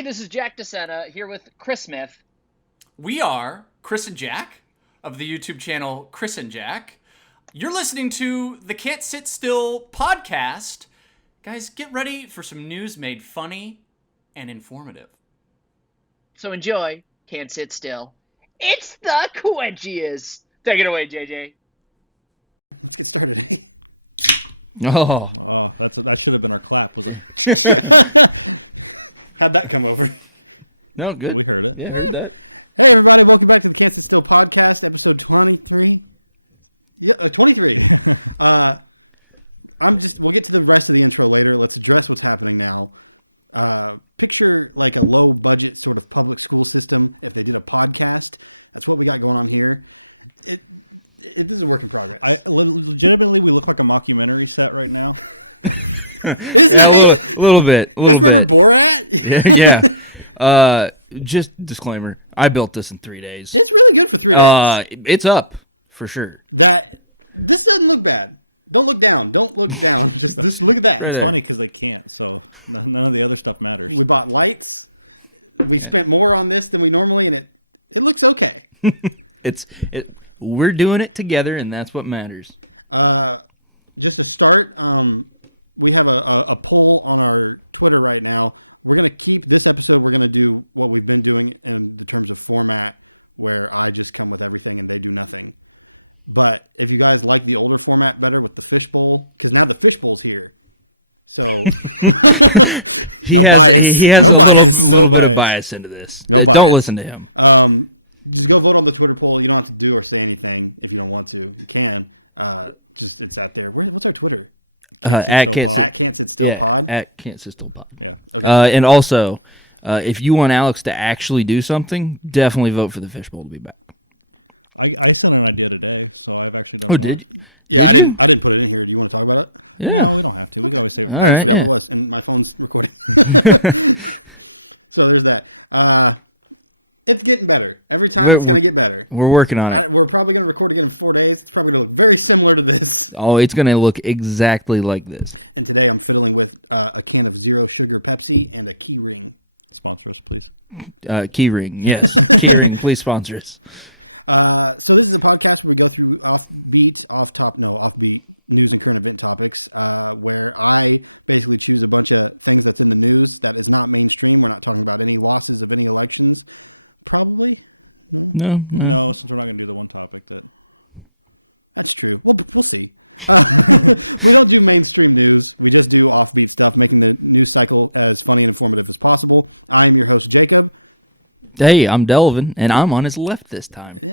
Hey, this is Jack DeSena here with Chris Smith. We are Chris and Jack of the YouTube channel Chris and Jack. You're listening to the Can't Sit Still podcast. Guys, get ready for some news made funny and informative. So enjoy. Can't sit still. It's the Quenchiest. Take it away, JJ. Oh. How'd that come over? No, good. Yeah, heard that. Hey, everybody, welcome back to the Can't Sit Still podcast, episode 23. Yeah, 23. We'll get to the rest of the intro later. Let's address what's happening now. Picture like a low-budget sort of public school system if they did a podcast. That's what we got going on here. It doesn't work in progress. Generally, it looks like a mockumentary shot right now. Yeah, a little bit. Borat? Yeah. Just disclaimer. I built this in 3 days. It's really good for 3 days. It's up for sure. This doesn't look bad. Don't look down. Don't look down. Just look at that. Right there. It's funny because I can't. So none of the other stuff matters. We bought lights. We spent more on this than we normally. And it looks okay. We're doing it together, and that's what matters. Just to start, we have a poll on our Twitter right now. We're going to keep this episode. We're going to do what we've been doing in terms of format, where I just come with everything and they do nothing. But if you guys like the older format better with the fishbowl, because now the fishbowl's here. So he has a little bit of bias into this. Don't listen to him. Just go vote on the Twitter poll. You don't have to do or say anything if you don't want to. You can. Just it's out there. What's our Twitter? At Can't Sit Still Pod. And also, if you want Alex to actually do something, definitely vote for the fishbowl to be back. I said when I did it today, so I've actually. Oh, did you? Did you? I didn't put it in here. Do you want to talk about it? Yeah. All right. Yeah. My phone's recording. So there's that. It's getting better. Every time it's going to get better. We're working on it. We're probably going to record again in 4 days. It's probably going to look very similar to this. Oh, it's going to look exactly like this. And today I'm filling with a can of zero sugar Pepsi and a key ring. Keyring, yes. Keyring, please sponsor us. So this is a podcast where we go through offbeat, music related topics, where I basically choose a bunch of things that's in the news that is not mainstream. We're not talking about any losses of any elections. Probably. No. We're not going to do the one topic. That's true. We'll see. We don't do mainstream news. We just do offbeat stuff, making the news cycle as funny and informative as possible. I'm your host, Jacob. Hey, I'm Delvin, and I'm on his left this time. Yeah.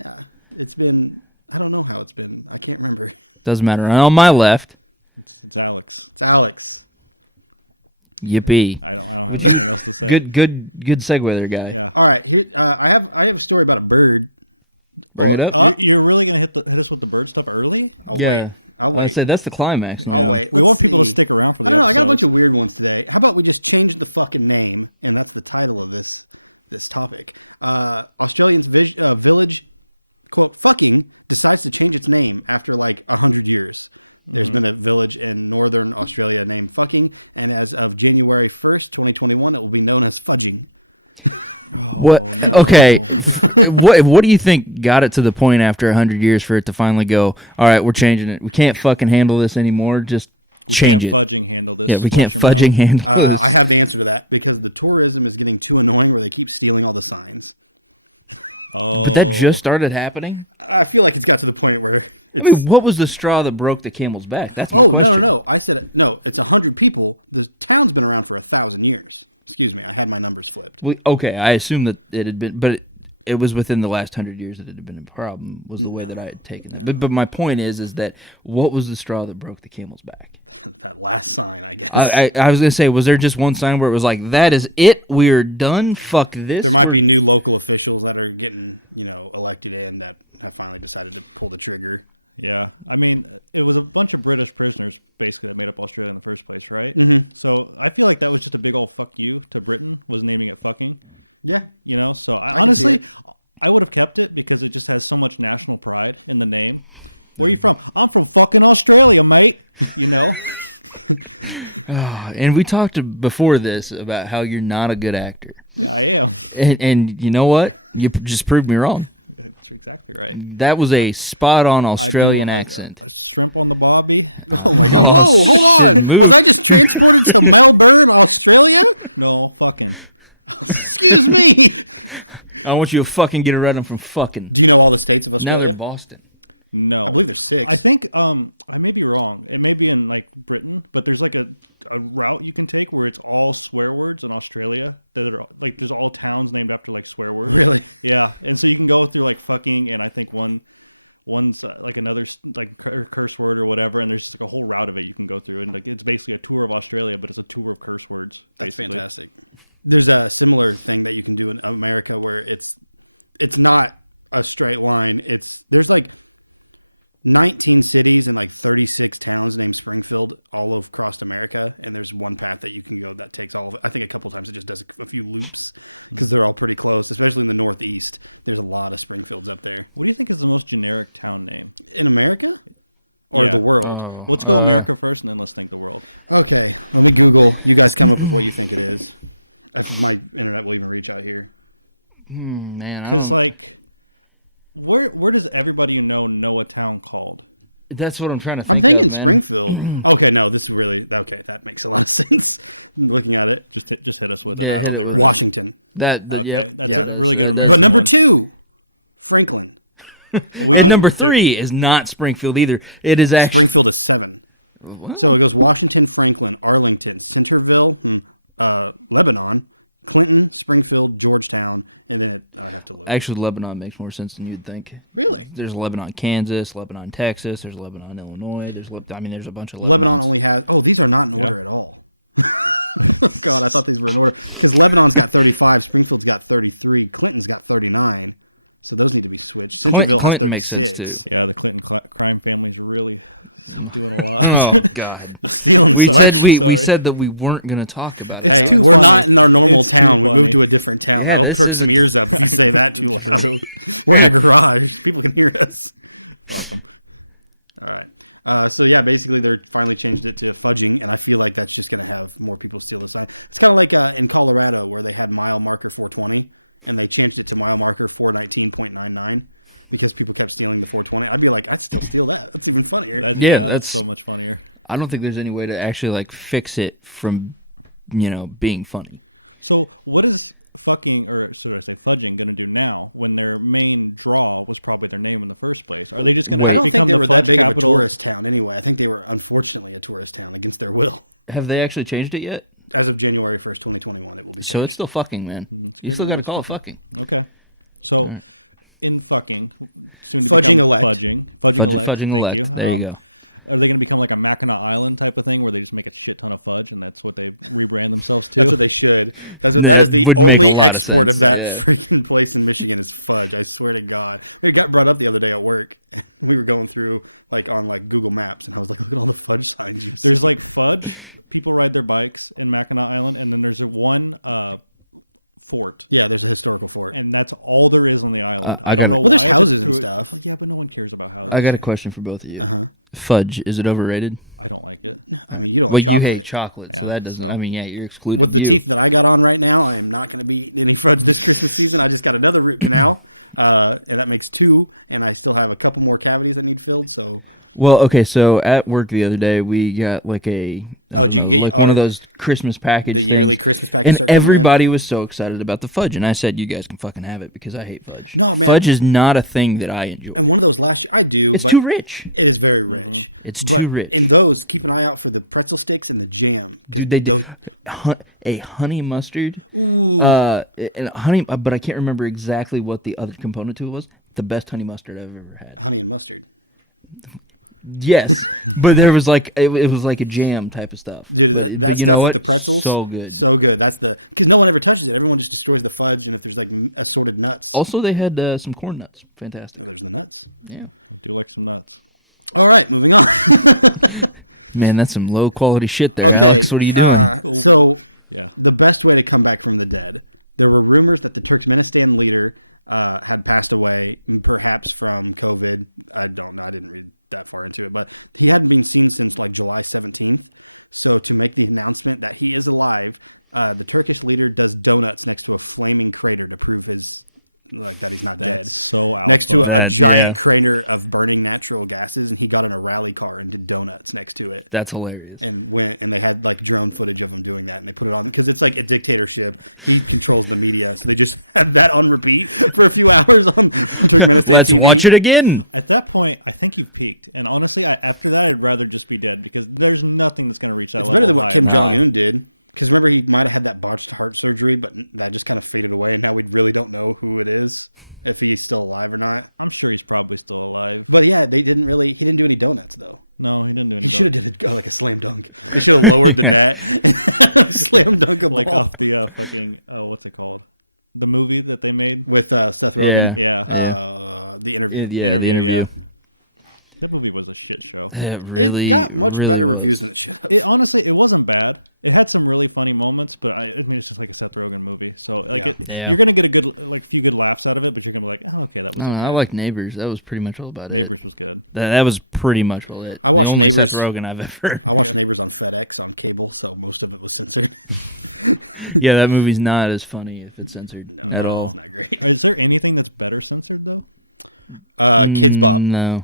It's been, I don't know how it's been. I can't remember. Doesn't matter. And on my left, Alex. yippee. Would you good segue there, guy. All right, I have a story about a bird. Bring it up. You're really going to hit this with the bird stuff early? Yeah. I'd say that's the climax normally. We won't go stick around for that. I got a bunch of weird ones today. How about we just change the fucking name, and that's the title of this topic. Australia's village, quote, fucking, decides to change its name after like 100 years. There's been a village in northern Australia named Fucking, and as of January 1st, 2021, it will be known as Fudging. What? Okay. What do you think got it to the point after 100 years for it to finally go, all right, we're changing it. We can't fucking handle this anymore. Just change it. Yeah, we can't fudging handle this. I have the answer to that because the tourism is getting too annoying where they keep stealing all the signs. But that just started happening? I feel like it's got to the point where... I mean, what was the straw that broke the camel's back? That's my question. No. I said, no, it's 100 people. This town's been around for 1,000 years. Excuse me, I had my numbers flipped. Well, okay, I assume that it had been, but it was within the last 100 years that it had been a problem, was the way that I had taken that. But my point is that what was the straw that broke the camel's back? I was going to say, was there just one sign where it was like, that is it, we're done, fuck this? There might be new local officials that are getting, elected in that finally decided to pull the trigger. Yeah, I mean, it was a bunch of British prisoners based in Australia in the first place, right? Mm-hmm. So I feel like that was just a big old fuck you to Britain, was naming it fucking. Yeah. So honestly, I would have kept it because it just has so much national pride in the name. There you go. I'm from fucking Australia, mate. And we talked before this about how you're not a good actor. And you know what? You just proved me wrong. That was a spot-on Australian accent. Oh, shit, move. Melbourne, Australia? No, fucking. I want you to fucking get around them from fucking. Do you know all the states of Australia? Now they're Boston. No, I believe there's 6. I think, I may be wrong. It may be in, like, Britain, but there's, like, a route you can take where it's all swear words in Australia. That are, like, there's all towns named after, like, swear words. Really? Yeah. And so you can go through, like, fucking, and I think one's like another like curse word or whatever, and there's just like a whole route of it you can go through. And like it's basically a tour of Australia, but it's a tour of curse words. That's fantastic. There's a similar thing that you can do in America where it's not a straight line. There's like 19 cities and like 36 towns named Springfield all across America, and there's one path that you can go that takes all. I think a couple times it just does a few loops because they're all pretty close, especially in the Northeast. There's a lot of Springfields up there. What do you think is the most generic town name? In America? Or the world? Okay. I think Google. That's my internet will even reach out here. Man, I don't. Like, where does everybody you know a town called? That's what I'm trying to think of, man. Okay, no, this is really. Okay, that makes a lot of sense. I'm looking at it. Yeah, hit it with Washington. Yep, that does. But number 2, Franklin. And number 3 is not Springfield either. It is actually. Springfield is 7. Wow. So it goes Washington, Franklin, Arlington, Centerville, Lebanon, Clinton, Springfield, Georgetown, and then. Actually, Lebanon makes more sense than you'd think. Really? There's Lebanon, Kansas, Lebanon, Texas. There's Lebanon, Illinois. There's there's a bunch of Lebanons. These are not together at all. I thought these were. If Lebanon's got 35, Springfield's got 33, Clinton's got 39. So those need to be switched. Clinton makes sense too. Oh God, we said that we weren't going to talk about it, Alex. We're not in our normal town. We moved to a different town. Yeah, this is a. Yeah. People can hear us. So yeah, basically they're finally changed it to fudging, and I feel like that's just going to have more people still inside. It's kind of like in Colorado where they had mile marker 420, and they changed it to mile marker 419.99 because people kept stealing the 420. I'd be like, I still feel that. That's even funnier. Yeah, that's. I don't think there's any way to actually like fix it from, being funny. So what is fucking or sort of fudging going to do now when their main draw was probably their name in the first place? I mean, Wait. I don't think they were that big of a tourist town anyway. I think they were unfortunately a tourist town against their will. Have they actually changed it yet? As of January 1st, 2021. So it's still fucking, man. You still got to call it fucking. Okay. So, right. in fucking. Fudging elect. Fudging elect. There you go. Are they going to become like a Mackinac Island type of thing where they just make a shit ton of fudge and that's what they That's what they should. That would make a lot of sense. Yeah. In place in Michigan is fudge. I swear to God. It got brought up the other day at work. We were going through on Google Maps and I was like, look at all the fudge signs. There's like fudge. People ride their bikes in Mackinac Island and then there's one fort. Yeah, there's a historical fort. And that's all there is on the island. I got a question for both of you. Fudge, is it overrated? All right. Well, you hate chocolate, so that doesn't. I mean, yeah, you're excluded. You. That I got on right now. I am not going to be any fudge this season. I just got another root now, and that makes 2. And I still have a couple more cavities I need filled. So. Well, okay. So at work the other day, we got like one of those Christmas package things, and everybody was so excited about the fudge. And I said, "You guys can fucking have it because I hate fudge. Fudge is not a thing that I enjoy. I do. It's too rich. It is very rich. It's too rich. In those, keep an eye out for the pretzel sticks and the jam. Dude, they did a honey mustard, and honey, but I can't remember exactly what the other component to it was. The best honey mustard I've ever had. Honey mustard. Yes, but there was like it was like a jam type of stuff. Dude, but you know what? So good. So good. That's because no one ever touches it. Everyone just destroys the fudge, and if there's like assorted nuts. Also, they had some corn nuts. Fantastic. Yeah. All right, moving on. Man, that's some low quality shit there, Alex. What are you doing? So, the best way to come back from the dead. There were rumors that the Turkmenistan leader had passed away, perhaps from COVID. I don't not even read that far into it, but he hadn't been seen since like July 17th. So to make the announcement that he is alive, The Turkish leader does donuts next to a flaming crater to prove his that he's not dead. So, next to a giant crater of burning natural gases, he got in a rally car and did donuts next to it. That's hilarious. And they had like drone footage of him doing that, and they put it on because it's like a dictatorship. He controls the media, so they just had that on repeat for a few hours. Let's watch it again. At that point, I think he peaked, and honestly, after that, I'd rather just be dead because there's nothing that's going to reach him. Really, what Kim Jong-un did. Because remember, he might have had that botched heart surgery, but that just kind of faded away, and now we really don't know who it is, if he's still alive or not. I'm sure he's probably still alive. But yeah, he didn't do any donuts, though. No, he should have just go like a slam dunk. They should have lowered that. Slam dunk him like off the, what's it called? The movie that they made? With Seth Rogen. Yeah. The interview. It really was. Honestly, it wasn't bad. And had some really funny moments, but I just like Seth Rogen movies. So yeah. You're gonna get a good laughs out of it, but you're gonna be like, okay. No, I like Neighbors. That was pretty much all about it. That was pretty much all it. The only Seth Rogen I've ever. I watched Neighbors on FedEx on cable, so most of it was censored. Yeah, that movie's not as funny if it's censored at all. Is there anything that's better censored though? No.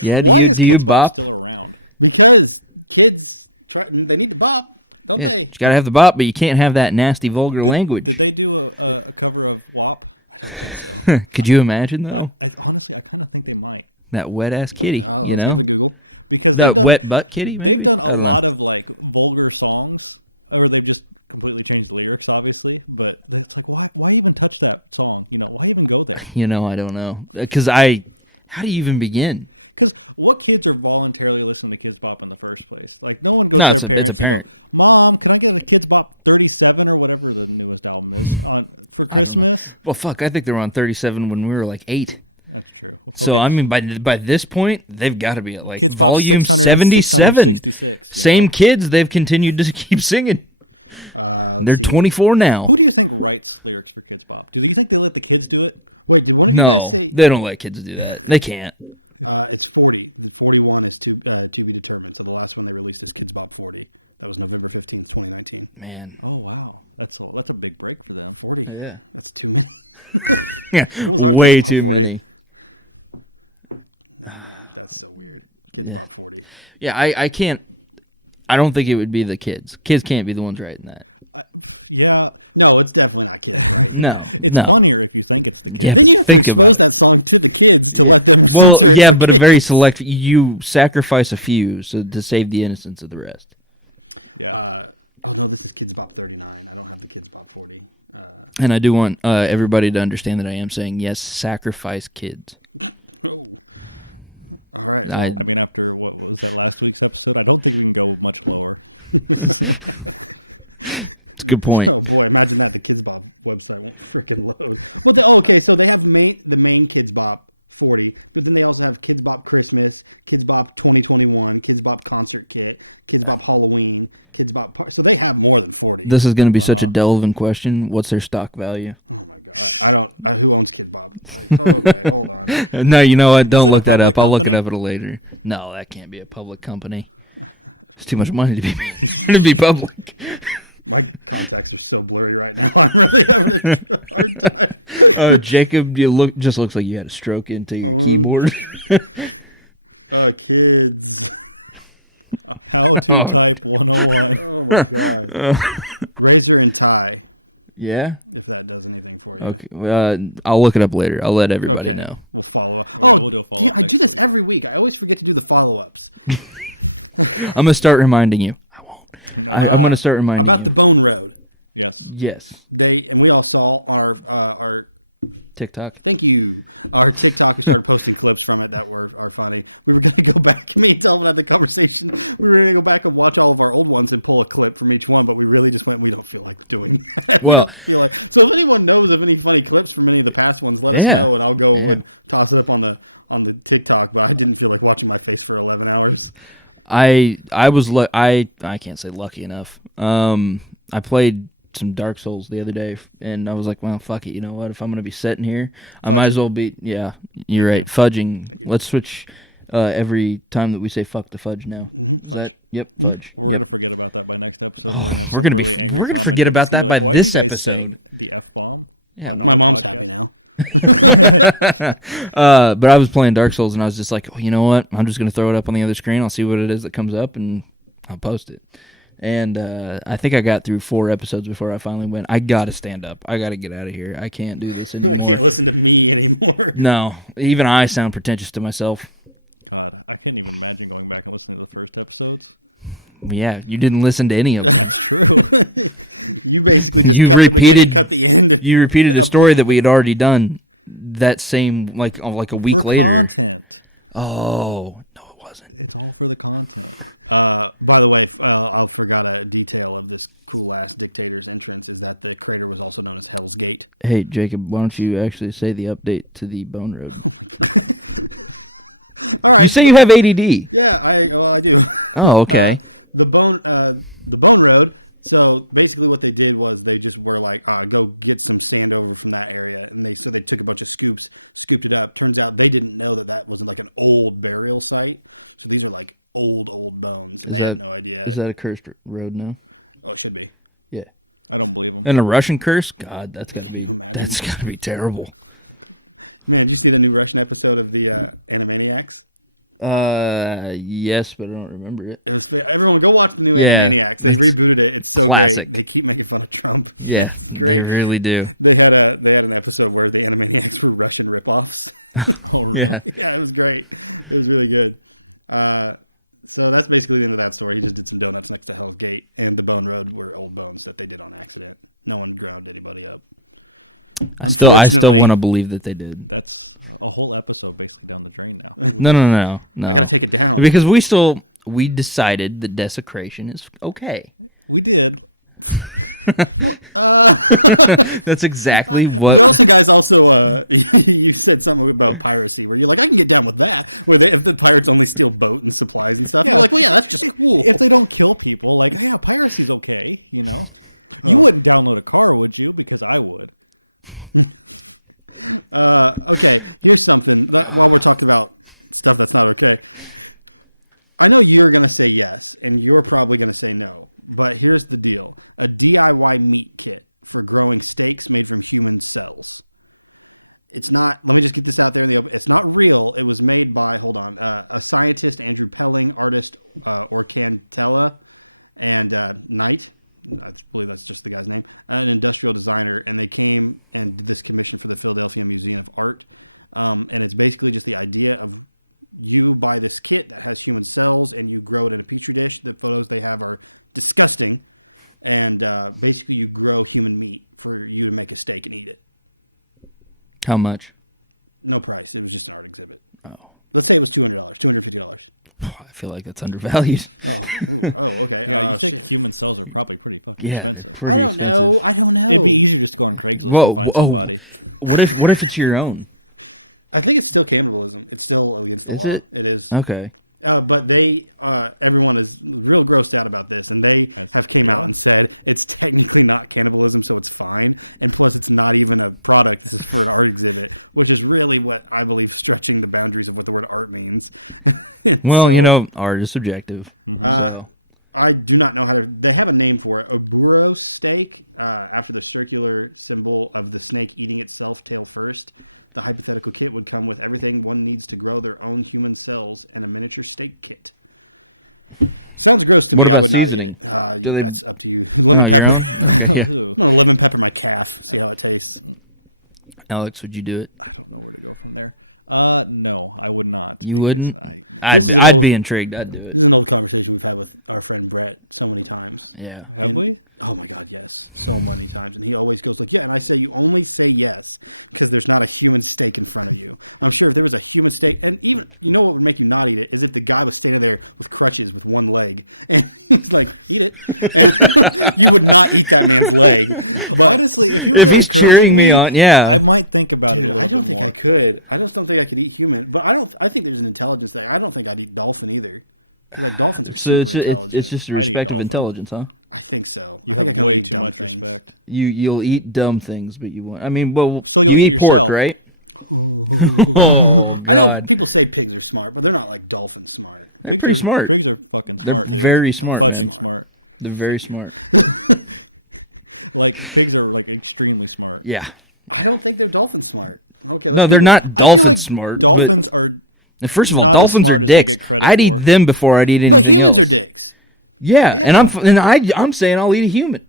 Yeah, do you bop? Because kids, they need to bop. Yeah, you gotta have the bop, but you can't have that nasty, vulgar language. Can they do a cover of WAP? Could you imagine, though? I think they might. That wet-ass kitty, you know? That wet butt kitty, maybe? I don't know. A lot of, like, vulgar songs, or they just completely change lyrics, obviously, but it's like, why even touch that song? You know, why even go there? You know, I don't know. Because how do you even begin? What kids are voluntarily listening to Kids Bop in the first place? Like, No, it's a parent. No, can I get a Kids Bop 37 or whatever the newest album? I don't know. Well, fuck, I think they were on 37 when we were like 8. So, I mean, by this point, they've got to be at like volume 77. Same kids, they've continued to keep singing. They're 24 now. Who do you think writes lyrics for Kids Bop? Do you think they let the kids do it? No, they don't let kids do that. They can't. It's 40. 41 is two minute terms. The last one they released is Kids Bop 40. That was November 15th, 2019. Man. Oh, wow. That's a big break for them. 40. Yeah. That's too many. Yeah, way too many. Yeah. Yeah, I can't. I don't think it would be the kids. Kids can't be the ones writing that. Yeah. No, it's definitely not kids. Right? No. Yeah, but Then you think about it. that song to the kids. Yeah. Well, yeah, but a very select. You sacrifice a few to save the innocence of the rest. And I do want everybody to understand that I am saying yes. Sacrifice kids. It's a good point. Oh, boy, imagine that the Kids Bop website. Okay, so they have the main Kids Bop 40, but then they also have Kids Bop Christmas, Kids Bop 2021, Kids Bop Concert Pit, Kids Bop Halloween, Kids Bop Party. So they have more than 40. This is going to be such a delving question. What's their stock value? Who owns Kids Bop? No, you know what? Don't look that up. I'll look it up at a later. No, that can't be a public company. It's too much money to be to be public. My contact is still blurry right now. Jacob, just looks like you had a stroke into your keyboard. Kids. Oh. Razor and tie. Yeah? Okay. I'll look it up later. I'll let everybody know. Oh, I do this every week. I always forget to do the follow-ups. I'm going to start reminding you. I won't. I'm going to start reminding About you. the Bone Road. Yes. And we all saw our TikTok. thank you. Our TikTok and our posting clips from it that were funny. We were going to go back. Me telling about the conversation. We were going to go back and watch all of our old ones and pull a clip from each one, but we really just went. We don't feel like doing. Well. So if anyone knows of any funny clips from any of the past ones, let Yeah. me know, and I'll go and pop this on the TikTok. But I didn't feel like watching my face for 11 hours. I was I can't say lucky enough. I played some Dark Souls the other day, and I was like, well, fuck it. You know what? If I'm gonna be sitting here, I might as well be. Yeah, you're right. Fudging. Let's switch every time that we say fuck the fudge now. Is that? Yep, fudge. Yep. Oh, we're gonna forget about that by this episode. Yeah. My mom's having now. But I was playing Dark Souls and I was just like, oh, you know what? I'm just gonna throw it up on the other screen. I'll see what it is that comes up and I'll post it. And I think I got through 4 episodes before I finally went, I gotta stand up. I gotta get out of here. I can't do this anymore. You can't listen to me anymore. No, even I sound pretentious to myself. I can't even imagine going back and listening to the first episode. Yeah, you didn't listen to any of them. You basically You repeated at the end of you repeated a story that we had already done that same like a week later. Oh, no it wasn't. by the way, I forgot a detail of this cool ass dictator's entrance is that the crater was also known as Hell's Gate. Hey, Jacob, why don't you actually say the update to the Bone Road? You say you have ADD. Yeah, I do. Oh, okay. The bone road. So basically, what they did was they just were like, go get some sand over from that area, and they took a bunch of scoops, scooped it up. Turns out they didn't know that was like an old burial site. So these are like old bones. Is I that had no idea. is that a cursed road now? Oh, it should be. Yeah. Unbelievable. And a Russian curse? God, that's gotta be terrible. Man, you see the new Russian episode of the Animaniacs? Yes, but I don't remember it. Everyone go watch the new Yeah, Animaniacs. They that's rebooted it. It's so classic. great. They keep making fun of Trump. Yeah, they really do. They had an episode where the Animaniacs were Russian ripoffs. Yeah. Yeah, it was great. It was really good. So that's basically the end of that story. There's some donuts next to Hell's Gate, and the bone roads were old bones that they didn't know accident. No one burned anybody up. I still want to believe that they did. That's a whole episode basically how we're turning that. No. Because we decided that desecration is okay. We did. That's exactly what. You guys also, you said something about piracy, where you're like, I can get down with that. Where if the pirates only steal boat and supplies and stuff, you're like, well, yeah, that's just cool. If they don't kill people, like, yeah, piracy's okay. You know, you wouldn't download a car, would you? Because I would. Okay, here's something. I want to talk about stuff that's not okay. I know you're going to say yes, and you're probably going to say no. But here's the deal. A DIY meat kit for growing steaks made from human cells. It's not, let me just get this out there, it's not real. It was made by, a scientist, Andrew Pelling, artist, Orkan Tella, and Knight, that's just the guy's name, and an industrial designer, and they came and did this commission for the Philadelphia Museum of Art. And it's basically just the idea of you buy this kit that has human cells, and you grow it in a petri dish. That those they have are disgusting. And basically, you grow human meat for you to make a steak and eat it. How much? No price. It was just an art exhibit. Oh, Let's say it was $200, $250. I feel like that's undervalued. Oh, okay. Human cells are probably pretty good. Yeah, they're pretty expensive. I don't know. Whoa, oh, what if it's your own? I think it's still cannibalism. It's still. Is it? It is. Okay. But they, everyone is real grossed out about this, and they have came out and said it's technically not cannibalism, so it's fine. And plus, it's not even a product for the art exhibit, which is really what I believe stretching the boundaries of what the word art means. Well, art is subjective, so. I do not know how they have a name for it. Oburo steak, after the circular symbol of the snake eating itself tail first. The hypothetical kit would come with everything one needs to grow their own human cells and a miniature steak kit. What about seasoning? Do they? That's up to you. Oh, your own? Okay, yeah. Well, let them touch my cast and see how it tastes. Alex, would you do it? No, I would not. You wouldn't? I'd be intrigued. I'd do it. No conversation kind of our friend brought so many times. Yeah. Family? Oh my God, yes. So many times. He always goes, okay, and I say you only say yes because there's not a human steak in front of you. I'm sure if there was a human steak, and even, you know what would make you not eat it is if the guy was standing there with crutches with one leg. And he's like, eat it. And you would not eat that man's leg. But honestly, If he's cheering me on, yeah. I might think about it. I don't think I could. I just don't think I could eat human. But I think there's an intelligence there. I don't think I'd eat dolphin either. You know, dolphins So it's just a respect of intelligence, huh? I think so. I think I'll eat dolphins. You'll eat dumb things, but you won't. I mean, well, you eat pork, right? Oh God, People say pigs are smart, but they're not like dolphins smart. they're pretty smart. They're very smart, man. They're very smart. Like pigs are like extremely smart. Yeah. I don't think they're dolphin smart. Okay. No, they're not dolphin smart, but Dolphins are first of all, dolphins are dicks. I'd eat them before I'd eat anything else. Yeah, and I'm saying I'll eat a human.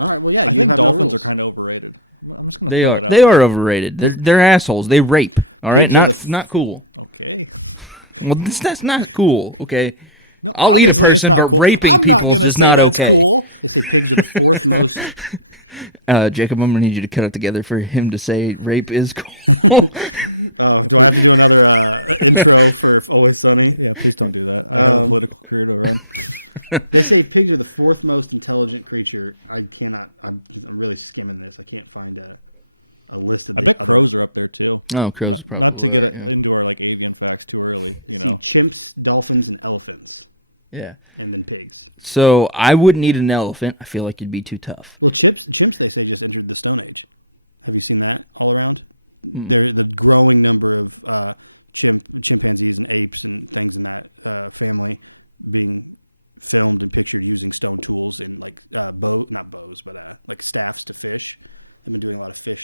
Alright, well, yeah, dolphins are kind of overrated. They are overrated. They're assholes. They rape. All right, not cool. Well, that's not cool. Okay, I'll eat a person, but raping people is just not okay. Jacob, I'm gonna need you to cut it together for him to say rape is cool. Do I have to do another intro for Always Sunny? They say pigs are the fourth most intelligent creature. I'm really skimming this. I can't find a list of it. I think crows are up there too. Oh, crows probably are. Yeah. Chimps, dolphins, and elephants. Yeah. And then pigs. So I wouldn't eat an elephant. I feel like it'd be too tough. Well, chimps they say just entered the Stone Age. Have you seen that all around? Hmm. There's a growing number of chimpanzees and apes and things in that family being filmed and pictured using stone tools and like not bows, but like staffs to fish. They've been doing a lot of staff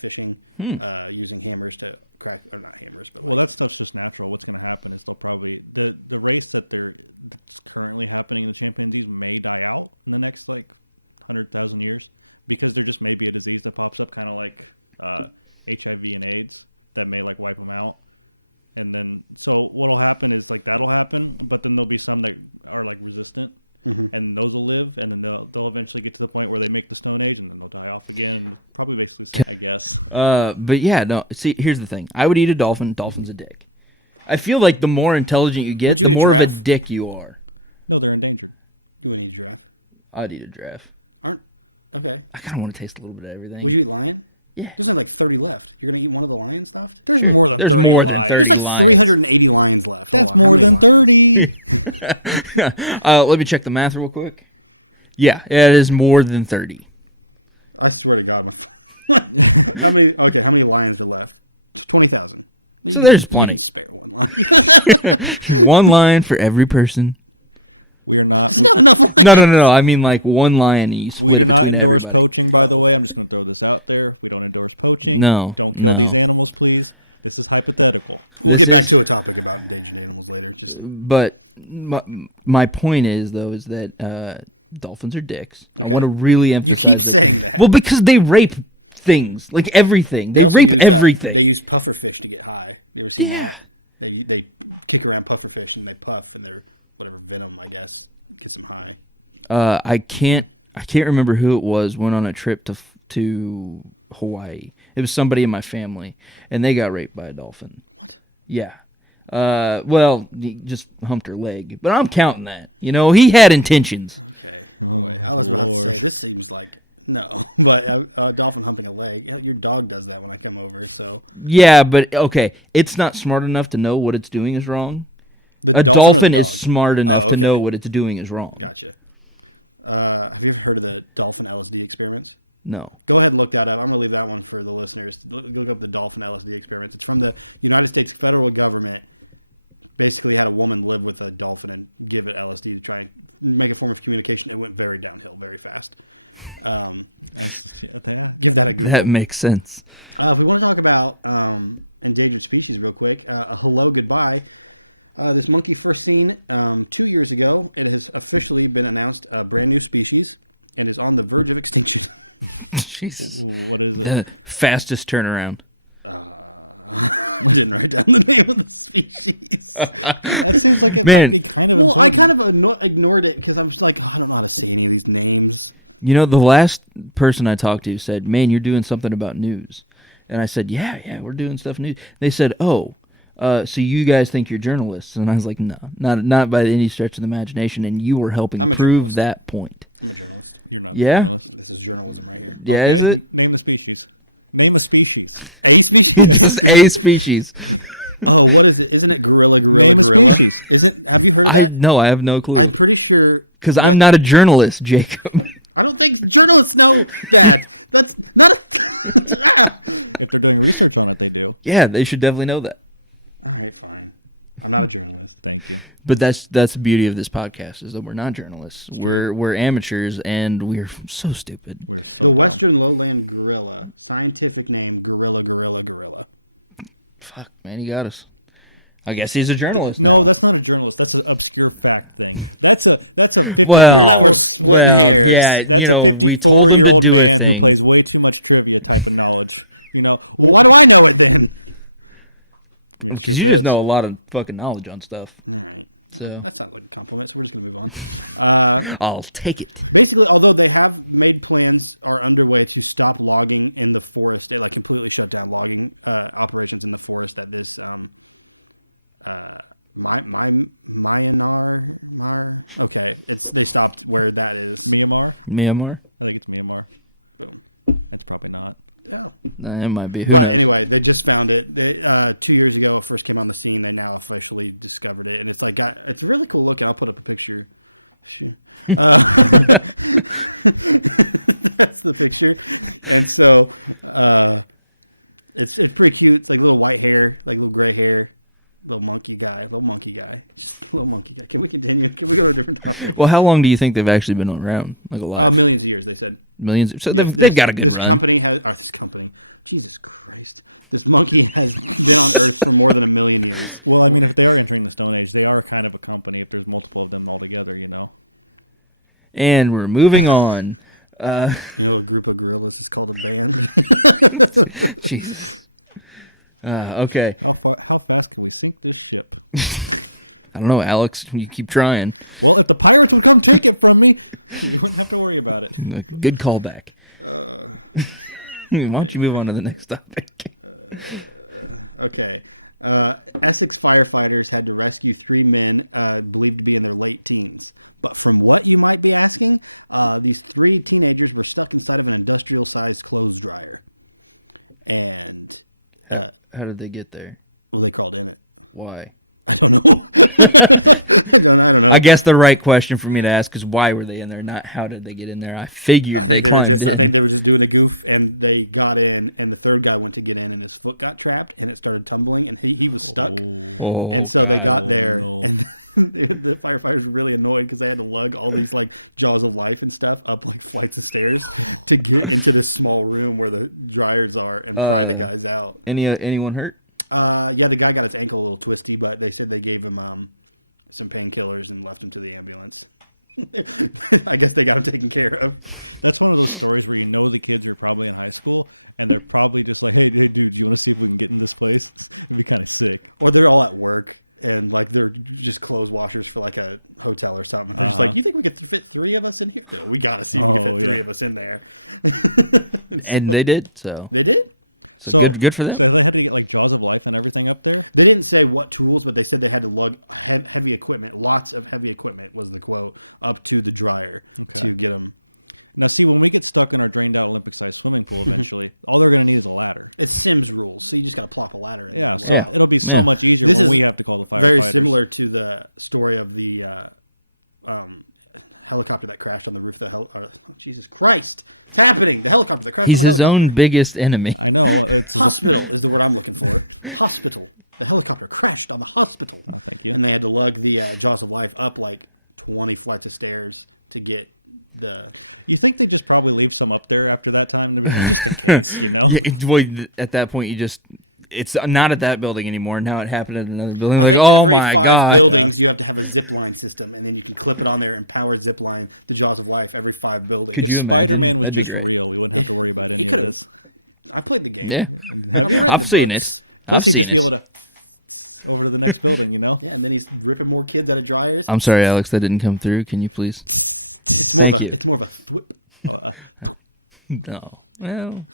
fishing, using hammers to crack, or not hammers, but that's just natural. What's going to happen is they'll probably, the race that they're currently happening in chimpanzees may die out in the next like 100,000 years because there just may be a disease that pops up, kind of like HIV and AIDS that may like wipe them out. And then, so what'll happen is like that'll happen, but then there'll be some that are like resistant, and those will live, and then they'll eventually get to the point where they make the Stone Age and they'll die off again, and probably they I guess. But yeah, no. See, here's the thing. I would eat a dolphin. Dolphin's a dick. I feel like the more intelligent you get, the more of a dick you are. Well, they're endangered. You ain't a giraffe. I'd eat a giraffe. Oh, okay. I kind of want to taste a little bit of Would everything. you eat lion? Yeah. There's like 30 left. You're gonna eat one of the lion stuff? Sure. There's more than 30 lions. 380 lions left. That's more than 30. Let me check the math real quick. Yeah, it is more than 30. I swear to God. How many lions are left? 20,000. So there's plenty. One lion for every person. No. I mean like one lion and you split it between everybody. By the way, I'm just gonna throw this out there. We don't endorse poaching. No. Animals, please. This is hypothetical. This We'll get is. back to a topic about animals later, too. But my point is though is that dolphins are dicks. I want to really emphasize that. Well, because they rape things, like everything. They rape They everything. use pufferfish to get high. Yeah. They kick around pufferfish and they puff and they're whatever venom, I guess, gets them high. I can't remember who it was. Went on a trip to Hawaii. It was somebody in my family, and they got raped by a dolphin. Yeah. Well, he just humped her leg, but I'm counting that. You know, he had intentions. I was going to say this seems like no, but dolphin humping a leg. Yeah, your dog does that when I come over. So Yeah, but okay, it's not smart enough to know what it's doing is wrong. A dolphin is smart enough to know what it's doing is wrong. Gotcha. Have you ever heard of the dolphin LSD experiment? No. Go ahead and look that up. I'm going to leave that one for the listeners. Look up the dolphin LSD experiment. It's from the United States federal government. Basically had a woman live with a dolphin and give it LSD to try and make a form of communication that went very downhill very fast. That makes sense. We want to talk about endangered species real quick. Hello, goodbye. This monkey first seen 2 years ago. It has officially been announced a brand new species, and it's on the verge of extinction. Jesus. The fastest turnaround. Man, Well, I kind of ignored it because I'm just like, I don't want to say any of these names. you know, the last person I talked to said, "Man, you're doing something about news." And I said, "Yeah, we're doing stuff news." They said, "Oh, so you guys think you're journalists?" And I was like, "No, not by any stretch of the imagination." And you were helping prove that point. Yeah? This is journalism right here. Yeah, is it? Name a species. Name a species. A species? Just a species. Oh, what is it? Isn't it gorilla? Is it? Have you heard of it? I have no I'm clue. pretty sure. Because I'm not a journalist, Jacob. I don't think journalists know that. What? Yeah, they should definitely know that. I'm not a journalist. But that's the beauty of this podcast is that we're not journalists. We're amateurs, and we're so stupid. The Western lowland gorilla, scientific name, gorilla. Fuck, man, you got us. I guess he's a journalist No, now. that's not a journalist. That's an obscure fact thing. That's a Well, there. yeah, That's you know, a we told him to do a guy who thing. plays way too much trivia to knowledge. You know, why do I know anything? Because you just know a lot of fucking knowledge on stuff. So That's not a good compliment. We can move on. I'll take it. Basically, although they have made plans are underway to stop logging in the forest, they like completely shut down logging operations in the forest at this Myanmar. Okay, they stopped where that is. Myanmar? I think it's Myanmar. It might be. Who knows? Anyway, they just found it. They, 2 years ago, first came on the scene. They now officially discovered it. And it's like it's a really cool look. I'll put up a picture. That's the picture. And so it's pretty cute. It's like little white hair, like little gray hair. Little monkey guy. Can we continue? Can we go to the Well, how long do you think they've actually been around, like alive? millions of years? They said. Millions. So they've got a good run. Company has, company. Jesus Christ. This monkey has been on there for more than 1 million years. Well, I think they're in the stories. They are kind of a company if there's multiple of them all together, you know. And we're moving on. You know, a group of gorillas is called a band. Jesus. Okay. How fast do we sink this ship? I don't know, Alex. You keep trying. Well, if the pilot can come take it from me, you don't have to worry about it. Good callback. Why don't you move on to the next topic? Okay. Essex firefighters had to rescue 3 men believed to be in their late teens. But from what you might be asking, these 3 teenagers were stuck inside of an industrial-sized clothes dryer. And How did they get there? what do they call it? Why? I guess the right question for me to ask is why were they in there, not how did they get in there. I figured they climbed in. They were just doing a goof, and they got in, and the third guy went to get in, and his foot got trapped, and it started tumbling, and he was stuck. Oh, And so they God. got there, and the firefighters were really annoyed because they had to lug all this like jaws of life and stuff up like flights of stairs to get into this small room where the dryers are and fly the guys out. Anyone hurt? Yeah, the guy got his ankle a little twisty, but they said they gave him some painkillers and left him to the ambulance. I guess they got him taken care of. That's one of those stories where you know the kids are probably in high school, and they're probably just like, hey, dude, you let's see if we can get in this place. You're kind of sick. Or they're all at work, and like they're just clothes washers for like a hotel or something. It's like, you think we could fit 3 of us in here? Yeah, we gotta see if we can fit 3 of us in there. And they did, so They did? so good for them. And they had to eat like jaws of life and everything up there. They didn't say what tools, but they said they had to lug heavy equipment, lots of heavy equipment was the quote, up to the dryer to get them. Now, see, when we get stuck in our drained out Olympic-sized swimming pool, usually, all we're going to need is a ladder. It's Sims rules, so you just gotta plop a ladder in. Yeah. It'll be Yeah. so much easier. This is we have to call the fire Very department. similar to the story of the helicopter that crashed on the roof of the helicopter. Jesus Christ! It's happening! The helicopter that crashed. He's his own biggest enemy. I know. Hospital is what I'm looking for. Hospital. The helicopter crashed on the hospital. And they had to lug the jaws of life up like 20 flights of stairs to get the... You think they just probably leave some up there after that time? Yeah, well, at that point, it's not at that building anymore. Now it happened at another building. Like, oh my God. Buildings, you have to have a zip line system, and then you can clip it on there and power zip line the jaws of life every 5 buildings. Could you imagine? That'd be great. Because I played the game. Yeah. I've seen it. I've seen it. Over to the next building, you know? Yeah, and then he's ripping more kids out of dryers. I'm sorry, Alex, that didn't come through. Can you please? Thank you. It's more of a thwip. No. Well.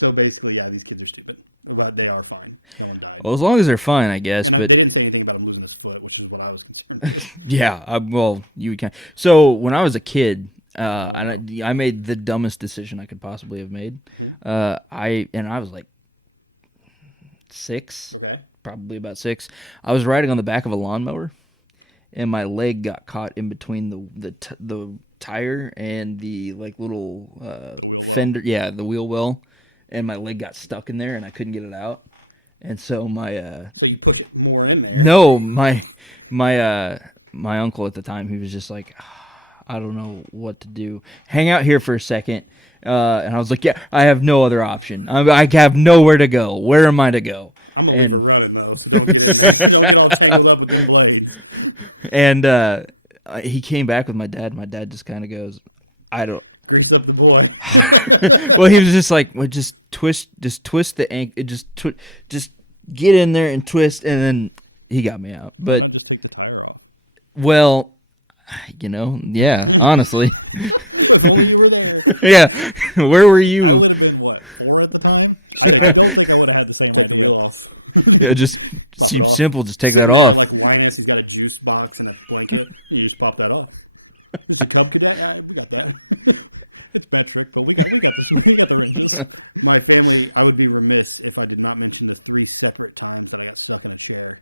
So basically, yeah, these kids are stupid. But they are fine. No one died. Well, as long as they're fine, I guess. And But they didn't say anything about him losing his foot, which is what I was concerned about. yeah, well, you can. So when I was a kid, I made the dumbest decision I could possibly have made. I was like 6, Okay. probably about 6. I was riding on the back of a lawnmower, and my leg got caught in between the tire and the like little fender, the wheel well, and my leg got stuck in there, and I couldn't get it out. And so So you push it more in there. no, my uncle at the time, he was just like, I don't know what to do. Hang out here for a second. And I was like, yeah, I have no other option. I have nowhere to go. Where am I to go? I'm going to leave it running, though, so don't get all tangled up with those legs. And he came back with my dad. My dad just kind of goes, I don't. Grease up the boy. Well, he was just like, well, just twist the ankle, just get in there and twist, and then he got me out. But, well, yeah, honestly. Yeah, where were you? Would have been what? 4 at the time? I don't think I would have had the same type of loss. Yeah, just seems simple. Just take that off. Like Linus, he's got a juice box and a blanket. You just pop that off. Is it tough to get that? You got that. It's bad trick. My family, I would be remiss if I did not mention the 3 separate times that I got stuck in a chair.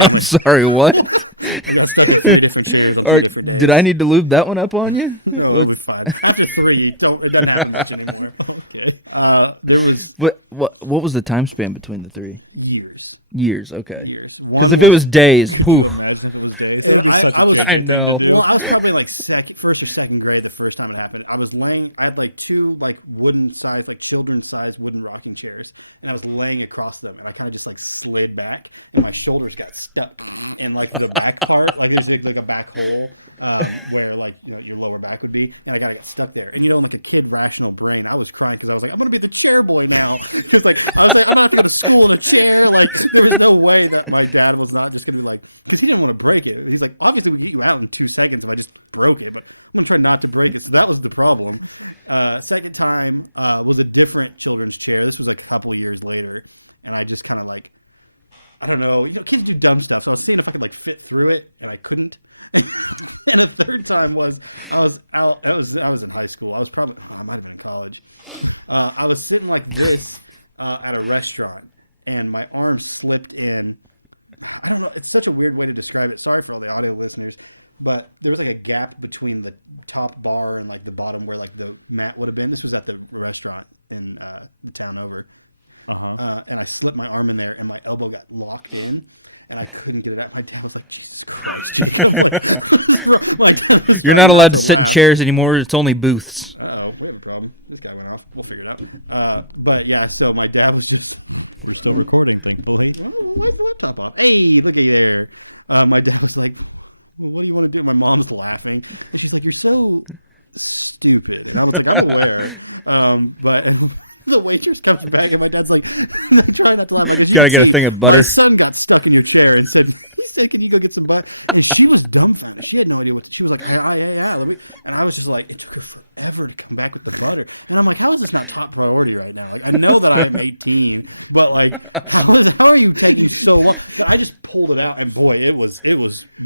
I'm sorry, what? I got stuck in 3 different chairs. On Or different days. did I need to lube that one up on you? No, it was fine. After 3, it doesn't happen much anymore. There was What was the time span between the 3 years. years? Okay, Years. because if it was days, whew, I was I know. Well, I was probably like first or second grade the first time it happened. I had like 2 like wooden size, like children's size wooden rocking chairs, and I was laying across them, and I kind of just like slid back, and my shoulders got stuck in like the back part, like there's like a back hole where like your lower back would be. Like I got stuck there, and like a kid rational brain, I was crying because I was like, I'm gonna be the chair boy now. Because like I was like, I'm not going to school in a chair. Like there's no way that my dad was not just gonna be like. Because he didn't want to break it. He's like, obviously, we get you out in 2 seconds, and I just broke it. But I'm trying not to break it, so that was the problem. Second time was a different children's chair. This was like a couple of years later, and I just kind of like, I don't know. Kids do dumb stuff. So I was seeing if I could like fit through it, and I couldn't. And the third time was I was in high school. I might have been in college. I was sitting like this at a restaurant, and my arm slipped in. I don't know, it's such a weird way to describe it. Sorry for all the audio listeners, but there was like a gap between the top bar and like the bottom where like the mat would have been. This was at the restaurant in the town over, and I slipped my arm in there, and my elbow got locked in, and I couldn't get it out. My dad was like, You're not allowed to sit in chairs anymore. It's only booths. oh, what a problem. This guy went off. We'll figure it out. But yeah, so my dad was just. Hey, look at here. My dad was like, what do you want to do? My mom's laughing. She's like, you're so stupid. And I was like, I'm aware. But the waitress comes back, and my dad's like, I'm trying not to laugh. Gotta get a thing of butter. My son got stuck in your chair and said, hey, can you go get some butter? And she was dumbfounded. She had no idea what she was like, yeah. And I was just like, it took her forever to come back with the butter. And I'm like, how is this not top priority right now? Like, I know that I'm 18, but like, how are you getting so well? I just pulled it out, and boy, it was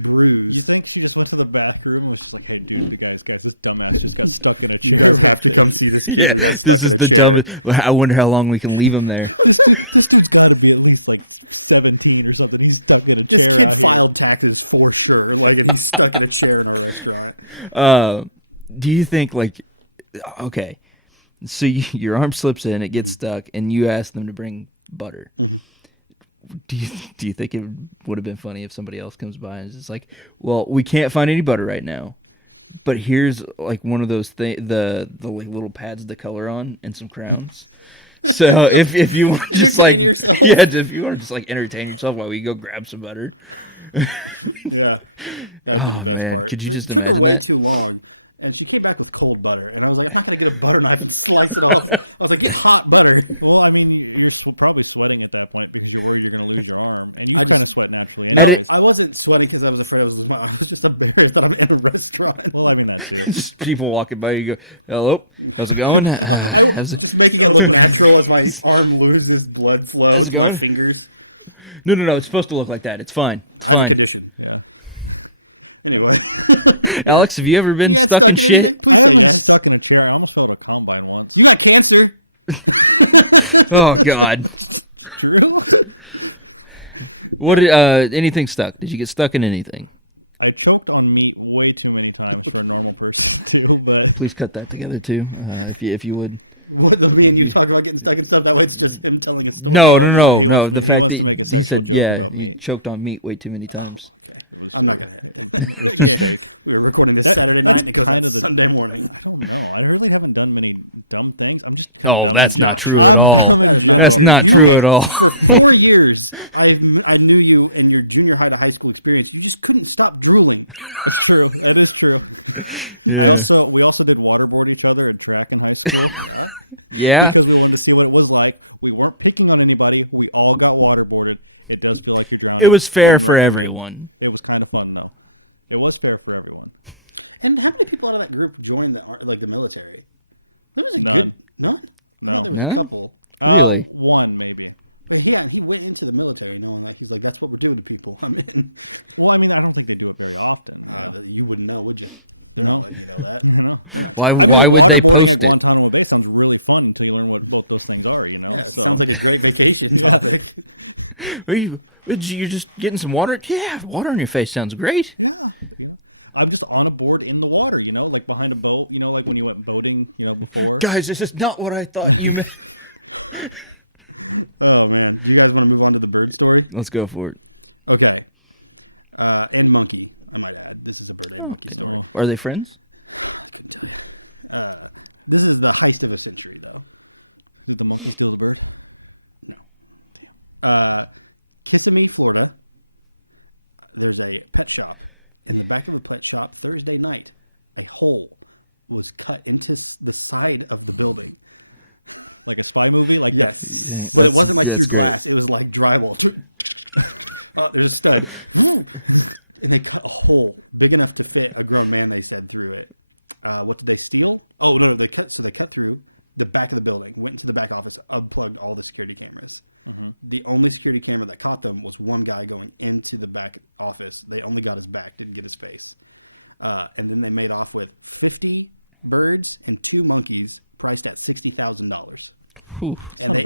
bruised. You think she just went to the bathroom and she's like, hey, you guys got this dumbass just got stuck in it. You guys have to come see this. Yeah, this is the dumbest. I wonder how long we can leave him there. It's got to be at least like 17 or something. He's stuck in a This chair. kid's final attack is for sure. Like, he's stuck in a chair in a restaurant. Do you think like, okay, so your arm slips in, it gets stuck, and you ask them to bring butter? Do you think it would have been funny if somebody else comes by and is just like, well, we can't find any butter right now, but here's like one of those the like little pads to color on and some crowns. So if you want to just like if you want to just like entertain yourself while we go grab some butter. Yeah. Oh man, could you just imagine way that? Too long. And she came back with cold butter, and I was like, I'm not gonna get a butter knife and slice it off. I was like, it's hot butter. Well, I mean, you're probably sweating at that point because you know you're going to lose your arm. And you I kind got of sweating out. Edit. I wasn't sweating because I was afraid I was just embarrassed that I'm in a restaurant. Well, I mean, Just people walking by, you go, hello, how's it going? How's it? Just making it look natural as my arm loses blood flow. How's it to my going? Fingers. No, it's supposed to look like that. It's fine. It's fine. Condition. Anyway. Alex, have you ever been stuck in shit? I got stuck in a chair. I almost fell a combine once. You got cancer. Oh God. What? Anything stuck? Did you get stuck in anything? I choked on meat way too many times. I remember. Please cut that together too, if you would. What the mean you talk about getting stuck in stuff that was just been telling us. No. The fact that he said, yeah, he choked on meat way too many times. I'm not gonna. We were recording this Saturday night because that's Sunday morning. I really haven't done many dumb things. I'm just Oh, that's not true at all. That's not true at all. For 4 years, I knew you in your junior high to high school experience. You just couldn't stop drooling. That's true. That is true. Yeah. We also did waterboard each other at track in high school. Yeah. Because we wanted to see what it was like. We weren't picking on anybody. We all got waterboarded. It does feel like you're drowning. It was fair for everyone. It was kind of fun though. It was fair for everyone. And how many people out of that group joined the military? No? None? A couple. Really? One maybe. But yeah, he went into the military knowing he's like, that's what we're doing to people. I mean, Well, I mean, I don't think they do it very often. you wouldn't know, would you? You know that. Why would they post it? That sounds really fun until you learn what those things are. You know? Yeah, it sounds like a great vacation topic. You're just getting some water? Yeah, water on your face sounds great. I'm just on a board in the water, you know, like behind a boat, you know, like when you went boating, you know. Before. Guys, this is not what I thought you meant. Oh man, you guys want to move on to the bird story? Let's go for it. Okay. And monkey. This is the bird. Oh, okay. Are they friends? This is the heist of the century, though. With the monkey and the bird. Kissimmee, Florida. There's a pet shop. In the back of the pet shop, Thursday night, a hole was cut into the side of the building. Like a spy movie, like Yes. Yeah, But it wasn't like that's through great. glass, it was like drywall. Oh, it was stuck. And they cut a hole big enough to fit a grown man, they said, through it. What did they steal? Oh, no, they cut through the back of the building, went to the back office, unplugged all the security cameras. Mm-hmm. The only security camera that caught them was one guy going into the back office. They only got his back, didn't get his face. And then they made off with 50 birds and 2 monkeys, priced at $60,000. Whew.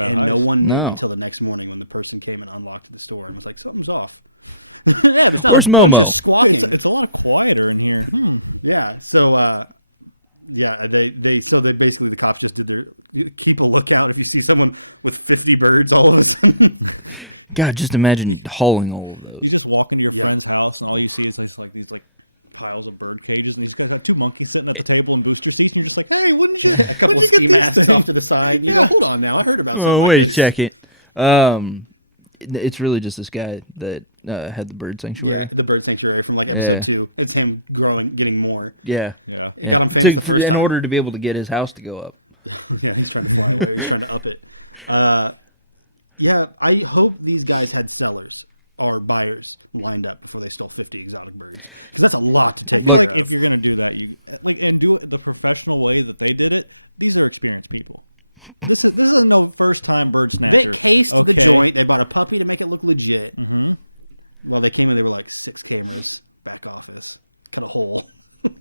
And no one knew No. until the next morning when the person came and unlocked the store and was like, something's off. Where's Momo? it's a lot quieter in here. Yeah, so, they basically, the cops just did their, keep a lookout if you see someone with 50 birds all of a sudden. God, just imagine hauling all of You those. just walk into your guy's house and all you see is these piles of bird cages, and these guys have 2 monkeys sitting at the table and booster seats, and you're just like, hey, what is this? A couple of ski masks off to the side. You go, hold on now, I heard about Oh, wait a second. It's really just this guy that had the bird sanctuary. the bird sanctuary from like Yeah. episode 2. It's him getting more. Yeah. Got Yeah. him famous the first In time. order to be able to get his house to go up. Yeah, he's trying to fly there. He's trying to up it. I hope these guys had sellers or buyers lined up before they stole 50 exotic birds. That's a lot to take Look- care of. If you're going to do that, and do it the professional way that they did it, these are experienced people. This is no first-time bird They snatchers. cased the joint. They bought a puppy to make it look legit. Mm-hmm. Well, they came in, they were like 6 cameras, back office, cut a hole. And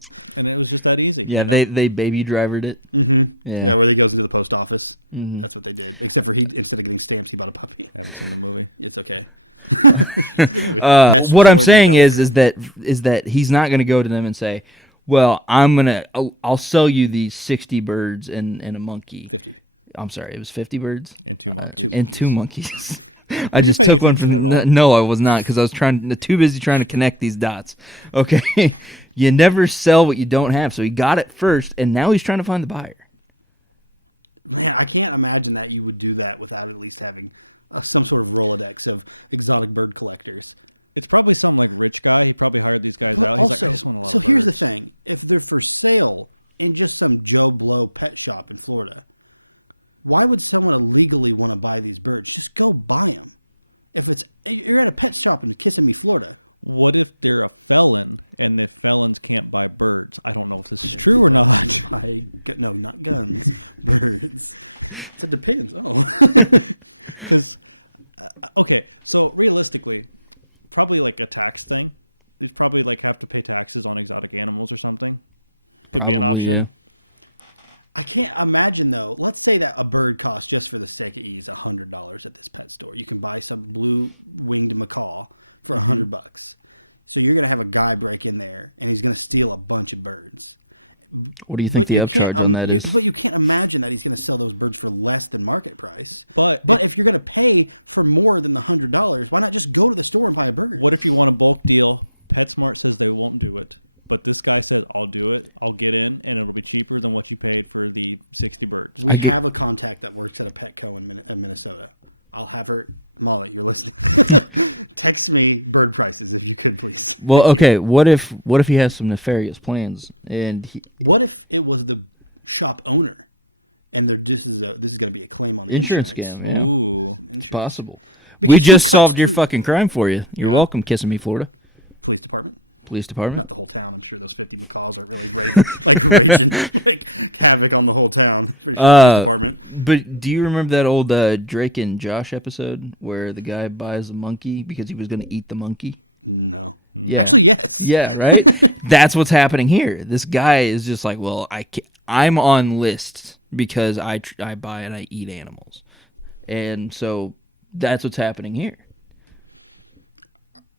it was just that easy. Yeah, they baby drivered it. Mm-hmm. Yeah. Where he goes into the post office. Mm-hmm. That's what they did. Except for instead of getting stamps, he bought a puppy. It's okay. What I'm saying is that he's not going to go to them and say, "Well, I'll sell you these 60 birds and a monkey." I'm sorry, it was 50 birds and 2 monkeys. I just took one from. No, I was not, because I was too busy trying to connect these dots. Okay, you never sell what you don't have. So he got it first, and now he's trying to find the buyer. Yeah, I can't imagine that you would do that without at least having some sort of Rolodex of exotic bird collectors. It's probably something like Rich Guy. He probably hired these guys out. Also, so here's the thing. If they're for sale in just some Joe Blow pet shop in Florida, why would someone illegally want to buy these birds? Just go buy them. If you're at a pet shop in Kissimmee, Florida. What if they're a felon and that felons can't buy birds? I don't know. If you were not no, not guns. Birds. It depends. Okay, so realistically, probably like a tax thing. You probably have to pay taxes on exotic animals or something. Probably, yeah. I can't imagine though. Let's say that a bird costs, just for the sake of ease, $100 at this pet store. You can buy some blue-winged macaw for $100. So you're gonna have a guy break in there, and he's gonna steal a bunch of birds. What do you think the upcharge on that is? But you can't imagine that he's going to sell those birds for less than market price. But if you're going to pay for more than $100, why not just go to the store and buy a burger? What if you want a bulk deal? PetSmart says they won't do it. But this guy said, I'll do it. I'll get in, and it'll be cheaper than what you paid for the 60 birds. We have a contact that works at a Petco in Minnesota. I'll have her, Molly, you're listening. Text me bird prices if you could, please. Well, okay. What if he has some nefarious plans and he What if it was the shop owner, and this is going to be a claim on insurance scam? Yeah, it's possible. We just solved your fucking crime for you. You're welcome, Kissing Me, Florida. Police department? Police department. The whole town. I'm sure those 50 calls are havoc on the whole town. But do you remember that old Drake and Josh episode where the guy buys a monkey because he was going to eat the monkey? No. Yeah. Yes. Yeah, right? That's what's happening here. This guy is just like, well, I'm on lists because I buy and I eat animals. And so that's what's happening here.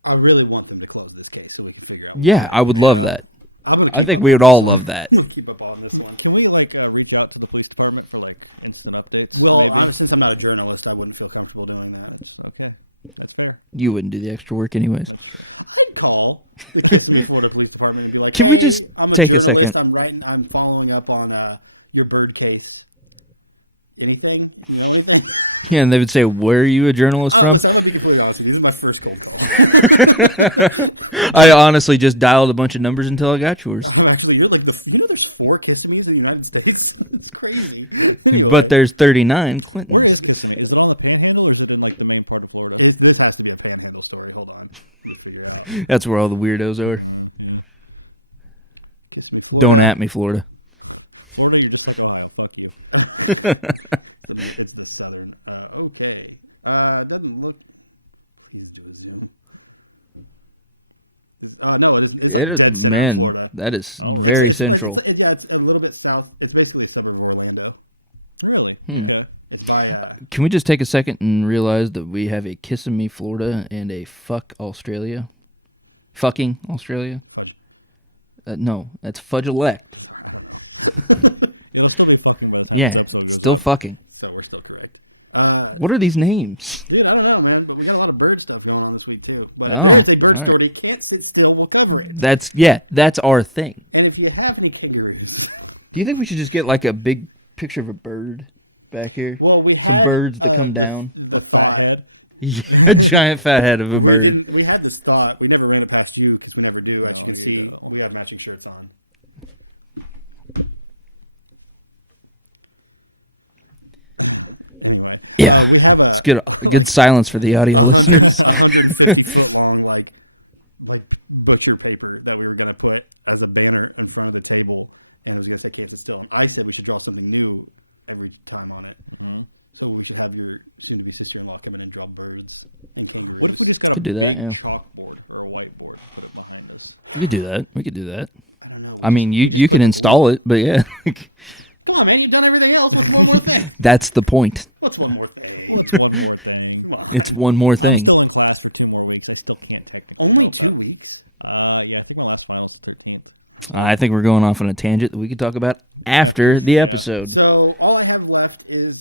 I really want them to close this case so we can figure out. Yeah, I would love that. I think we would all love that. Keep up on this one. Can we, reach out to the police department for, instant updates? Well, since I'm not a journalist, I wouldn't feel comfortable doing that. Okay. That's fair. You wouldn't do the extra work anyways. I'd call the Florida Police Department and be like, Can we just I'm take a journalist, second? I'm following up on your bird case. Anything? You know anything? Yeah, and they would say, where are you a journalist from? That would be completely awesome. This is my first phone call. I honestly just dialed a bunch of numbers until I got yours. Actually, there's 4 Kissamies in the United States? It's crazy. But there's 39 Clintons. Is it all the panhandle, or is it in, the main part of the world? This has to be a panhandle story. Hold on. We'll figure it out. That's where all the weirdos are. Don't at me, Florida. What do you just about that? It's stubborn. Okay. It doesn't look. He's doing Zoom. No, It is, man, that is very central. It's a little bit south. It's basically suburban Orlando. Really? Yeah. It's by, Can we just take a second and realize that we have a Kissing Me, Florida and a Fuck Australia? Fucking Australia? No, that's Fudge Elect. Yeah, it's still fucking. so we're still correct. What are these names? Yeah, I don't know, man. But we got a lot of bird stuff going on this week too. Oh, Thursday bird all right. story. Can't sit still. We'll cover it. That's our thing. And if you have any kangaroos, Do you think we should just get like a big picture of a bird back here? well, we Some had, birds that come down. The fathead. Yeah, a giant fat head of a bird. We had this thought. We never ran it past you because we never do. As you can see, we have matching shirts on. Anyway, Yeah, we have it's good silence for the audio listeners. 150 cent on like butcher paper that we were going to put as a banner in front of the table, and I was going to say can't sit still. And I said we should draw something new every time on it. So we should have your soon-to-be sister-in-law come in and draw birds and kangaroos. Could do that, yeah. Chalkboard or a whiteboard. We could do that. We could do that. I mean, you can install it, but yeah, Come on, man, you've done everything else. What's one more thing? that's the point. What's one more thing? One more thing. Come on. It's one more thing. Still in class for 2 more weeks. I still can't check. Only 2 weeks. Yeah, I think my last file was 13. I think we're going off on a tangent that we could talk about after the episode. So all I have left is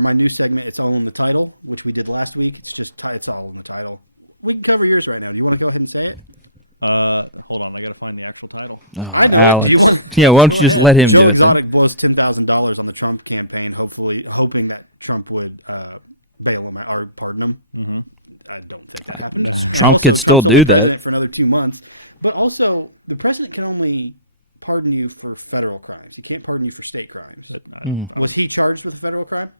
my new segment. It's all in the title, which we did last week. It's all in the title. We can cover yours right now. Do you want to go ahead and say it? Hold on, I gotta find the actual title. Oh, Alex. Yeah, why don't you just let him do it then? Exotic blows $10,000 on the Trump campaign, hoping that Trump would bail him out or pardon him. I don't think that happens. Trump could still do that. For another 2 months. But also, the president can only pardon you for federal crimes. He can't pardon you for state crimes. Was he charged with a federal crime?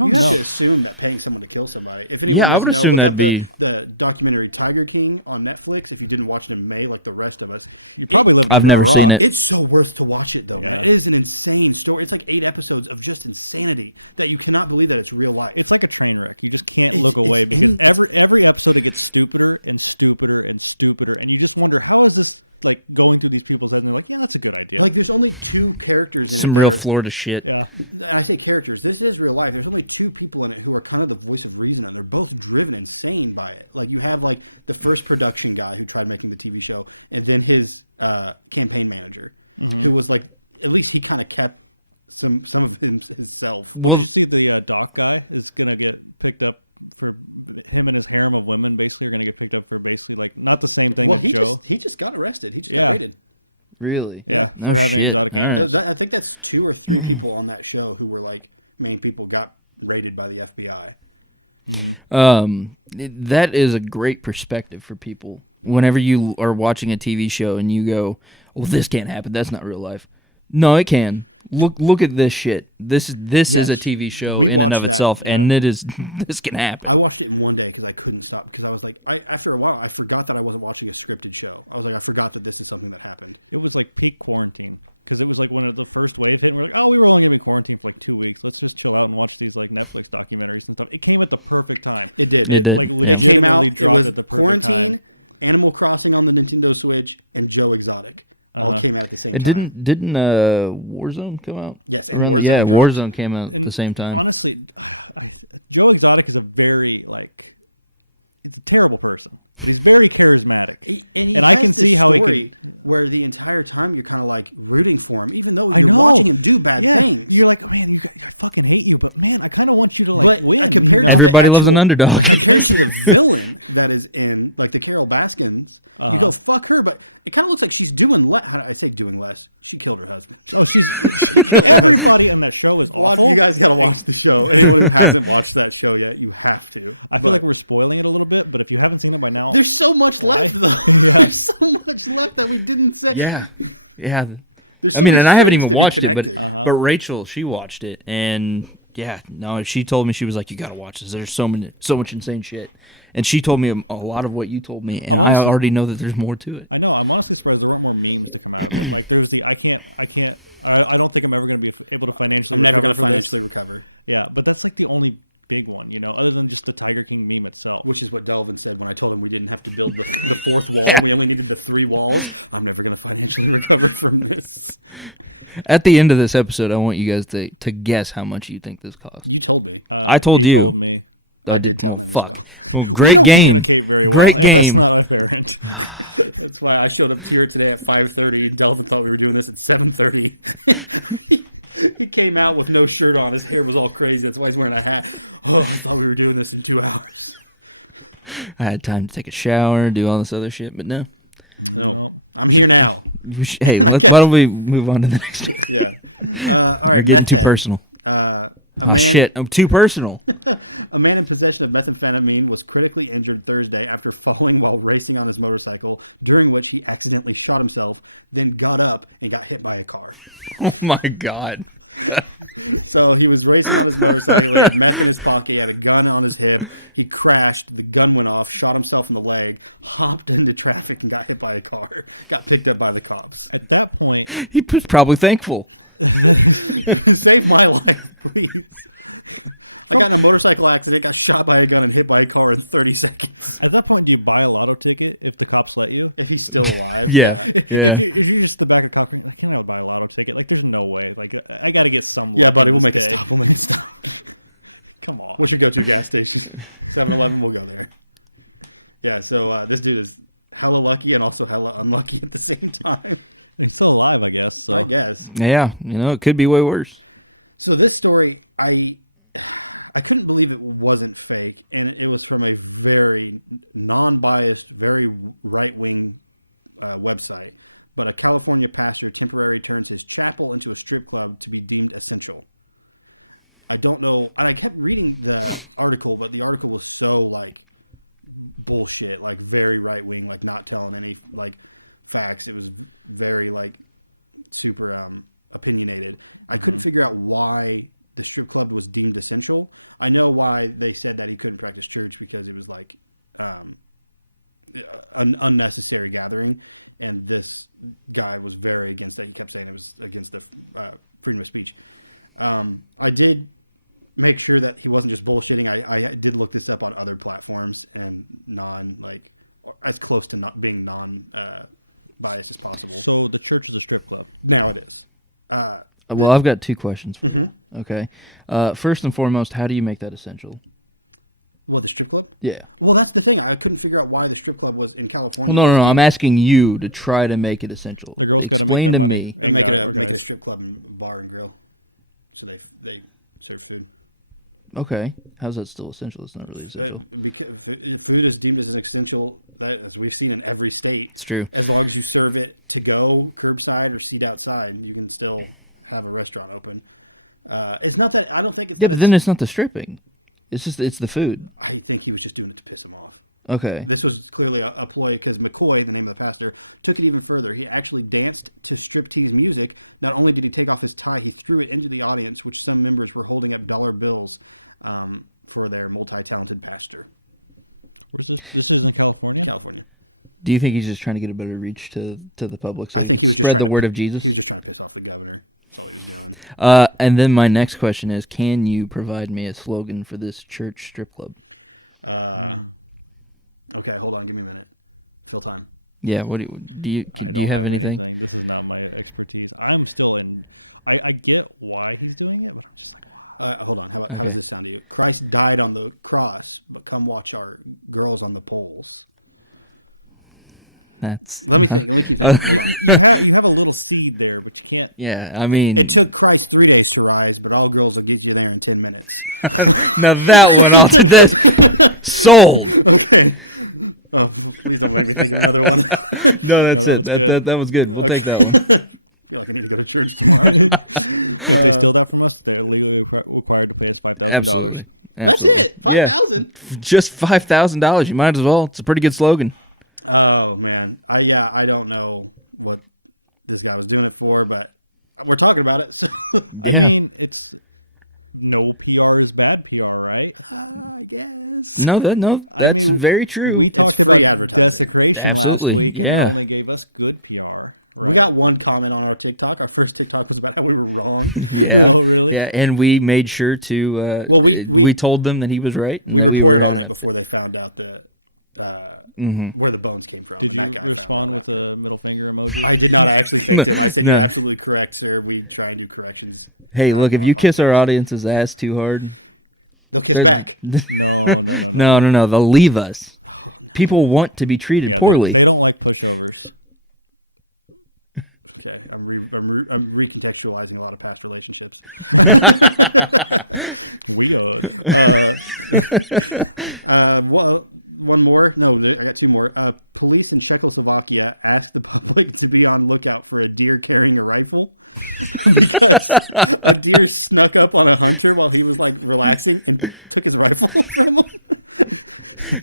You have to assume that paying someone to kill somebody. Yeah, I would assume that'd be. The documentary Tiger King on Netflix. If you didn't watch it in May, like the rest of us, I've never seen it. it's so worth to watch it though, man. It is an insane story. It's like 8 episodes of just insanity that you cannot believe that it's real life. It's like a train wreck. You just can't believe it. Every episode it gets stupider and stupider and stupider, and you just wonder how is this going through these people's heads? Like, yeah, that's a good idea. Like there's only 2 characters. in Some it. real Florida shit. I say characters. This is real life. There's only 2 people in it who are kind of the voice of reason, and they're both driven insane by it. Like you have the first production guy who tried making the TV show, and then his campaign manager, who was like, at least he kind of kept some of himself. Well, The doc guy is going to get picked up for him and his harem of women. Basically, are going to get picked up for basically like not the same thing. Well, he just got arrested. He just acquitted. really? Yeah. No shit. All right. I think that's 2 or 3 people on that show who were like main people got raided by the FBI. That is a great perspective for people. Whenever you are watching a TV show and you go, "Well, this can't happen. That's not real life." No, it can. Look at this shit. This is a TV show in and of itself, and it is. This can happen. I watched it in one day because I couldn't stop. Because I was like, after a while, I forgot that I wasn't watching a scripted show. I was like, I forgot that this is something that happened. It was like peak quarantine because it was like one of the first waves. They were like, "Oh, we were only going to be quarantined for like 2 weeks. Let's just chill out and watch these like Netflix documentaries." But it came at the perfect time. It did. It did. Like, Yeah. It came out. It was quarantine, Animal Crossing on the Nintendo Switch, and Joe Exotic. All came out at the same And time. didn't Warzone come out Yes, around? Warzone. Warzone came out at the same time. Honestly, Joe Exotic is a very he's a terrible person. He's very charismatic. And I can see how where the entire time you're kind of like rooting for him, even though you're watching him do bad things. You're like, man, I fucking hate you, but man, I kind of want you to. But we compared Everybody loves an underdog. the villain that is in, like the Carol Baskin, you go fuck her, but it kind of looks like she's doing less. I say doing less. She killed her husband. everybody in that show is A lot of you guys gotta watch the show. Anyone who hasn't watched that show yet, you have to. I feel like we're spoiling it a little bit, but if you haven't seen it by now, There's so much left. There's so much left that we didn't say. Yeah. I mean, and I haven't even watched it, but Rachel, she watched it, and yeah, no, she told me, she was like, "You gotta watch this. There's so much insane shit," and she told me a lot of what you told me, and I already know that there's more to it. I know this was a little more mean. Like, personally, I don't think I'm ever going to be able to financially. I'm never gonna financially recover. Yeah, but that's like the only big one, other than just the Tiger King meme itself. Which is what Delvin said when I told him we didn't have to build the 4th wall. We only needed the 3 walls. I'm never gonna financially recover from this. At the end of this episode, I want you guys to guess how much you think this cost. You told me. I told you. Oh, well, fuck. Well, great game. Great game. That's why I showed up here today at 5:30 and Delvin thought we were doing this at 7:30. He came out with no shirt on. His hair was all crazy. That's why he's wearing a hat. Oh, I thought we were doing this in 2 hours. I had time to take a shower, do all this other shit, but no. No, I'm here now. Hey, why don't we move on to the next one? Yeah. We're getting too personal. Oh, shit. I'm too personal. A man in possession of methamphetamine was critically injured Thursday after falling while racing on his motorcycle, during which he accidentally shot himself, then got up and got hit by a car. Oh, my God. So he was racing on his motorcycle, he had meth in his pocket, he had a gun on his head, he crashed, the gun went off, shot himself in the leg, hopped into traffic and got hit by a car. Got picked up by the cops. At that point, He was probably thankful. saved my life. I got in a motorcycle accident, got shot by a gun and hit by a car in 30 seconds. At that point, do you buy a lotto ticket if the cops let you? And he's still alive. Yeah. Yeah. If you used to buy a cop, you can't buy a lotto ticket. Like, there's no way. Like, we gotta get some. Yeah, buddy, we'll make it stop. We'll make it stop. Come on. We should go to a gas station. 7-Eleven, we'll go there. Yeah, so this dude is hella lucky and also hella unlucky at the same time. It's still alive, I guess. I guess. Yeah. It could be way worse. So this story, I couldn't believe it wasn't fake, and it was from a very non-biased, very right-wing website. But a California pastor temporarily turns his chapel into a strip club to be deemed essential. I don't know. I kept reading the article, but the article was so, bullshit, very right-wing, not telling any, facts. It was very, super opinionated. I couldn't figure out why the strip club was deemed essential. I know why they said that he couldn't practice church, because it was, an unnecessary gathering, and this guy was very against it and kept saying it was against the freedom of speech. I did make sure that he wasn't just bullshitting. I did look this up on other platforms and as close to not being biased as possible. So the church is a strip club. No, it is. Well, I've got 2 questions for you. Mhm. Okay. First and foremost, how do you make that essential? What, the strip club? Yeah. Well, that's the thing. I couldn't figure out why the strip club was in California. Well, no. I'm asking you to try to make it essential. Explain to me. They make a strip club and bar and grill, so they serve food. Okay. How's that still essential? It's not really essential. Food is deemed as an essential, as we've seen in every state. It's true. As long as you serve it to go, curbside, or seat outside, you can still have a restaurant open. It's not that I don't think it's. Yeah, but then it's not the stripping. It's the food. I think he was just doing it to piss him off. Okay. This was clearly a ploy because McCoy, the name of the pastor, took it even further. He actually danced to striptease music. Not only did he take off his tie, he threw it into the audience, which some members were holding up dollar bills for their multi-talented pastor. This is California. Do you think he's just trying to get a better reach to the public so he can spread the word of Jesus? He was trying to piss off the governor. And then my next question is, can you provide me a slogan for this church strip club? Okay, hold on, give me a minute. Still time. Yeah. What do you have anything? This is not my expertise. I'm still in. I get why he's doing it. Hold on. Okay. This time to you. Christ died on the cross, but come watch our girls on the poles. That's. You have a little seed there, but you can't. Yeah. I mean. It took Christ 3 days to rise, but all girls will get you there in 10 minutes. Now that one, I'll take this. Sold. Okay. Oh, please don't wait to see another one. No, that's it. That was good. We'll take that one. Absolutely. Yeah. Just $5,000. You might as well. It's a pretty good slogan. Oh, man. I don't know what this guy was doing it for, but we're talking about it. So. Yeah. It's, no PR is bad PR, right? I guess. No, that's very true. It's free advertising. Absolutely. Yeah. They gave us good PR. We got one comment on our TikTok. Our first TikTok was about how we were wrong. Yeah. Yeah, and we made sure to we told them that he was right and that we were had an upset. Before they found out that where the bones came from. Did you respond with the middle finger emoji? I did not actually say that. I said No. you're absolutely correct, sir. We try and do corrections. Hey, look, if you kiss our audience's ass too hard, Look at they're back. no, they'll leave us. People want to be treated poorly. They don't like push Okay, I'm recontextualizing a lot of past relationships. Well, one more. No, I got two more. Police in Czechoslovakia asked the public to be on lookout for a deer carrying a rifle. A deer snuck up on a hunter while he was like relaxing and took his rifle off him.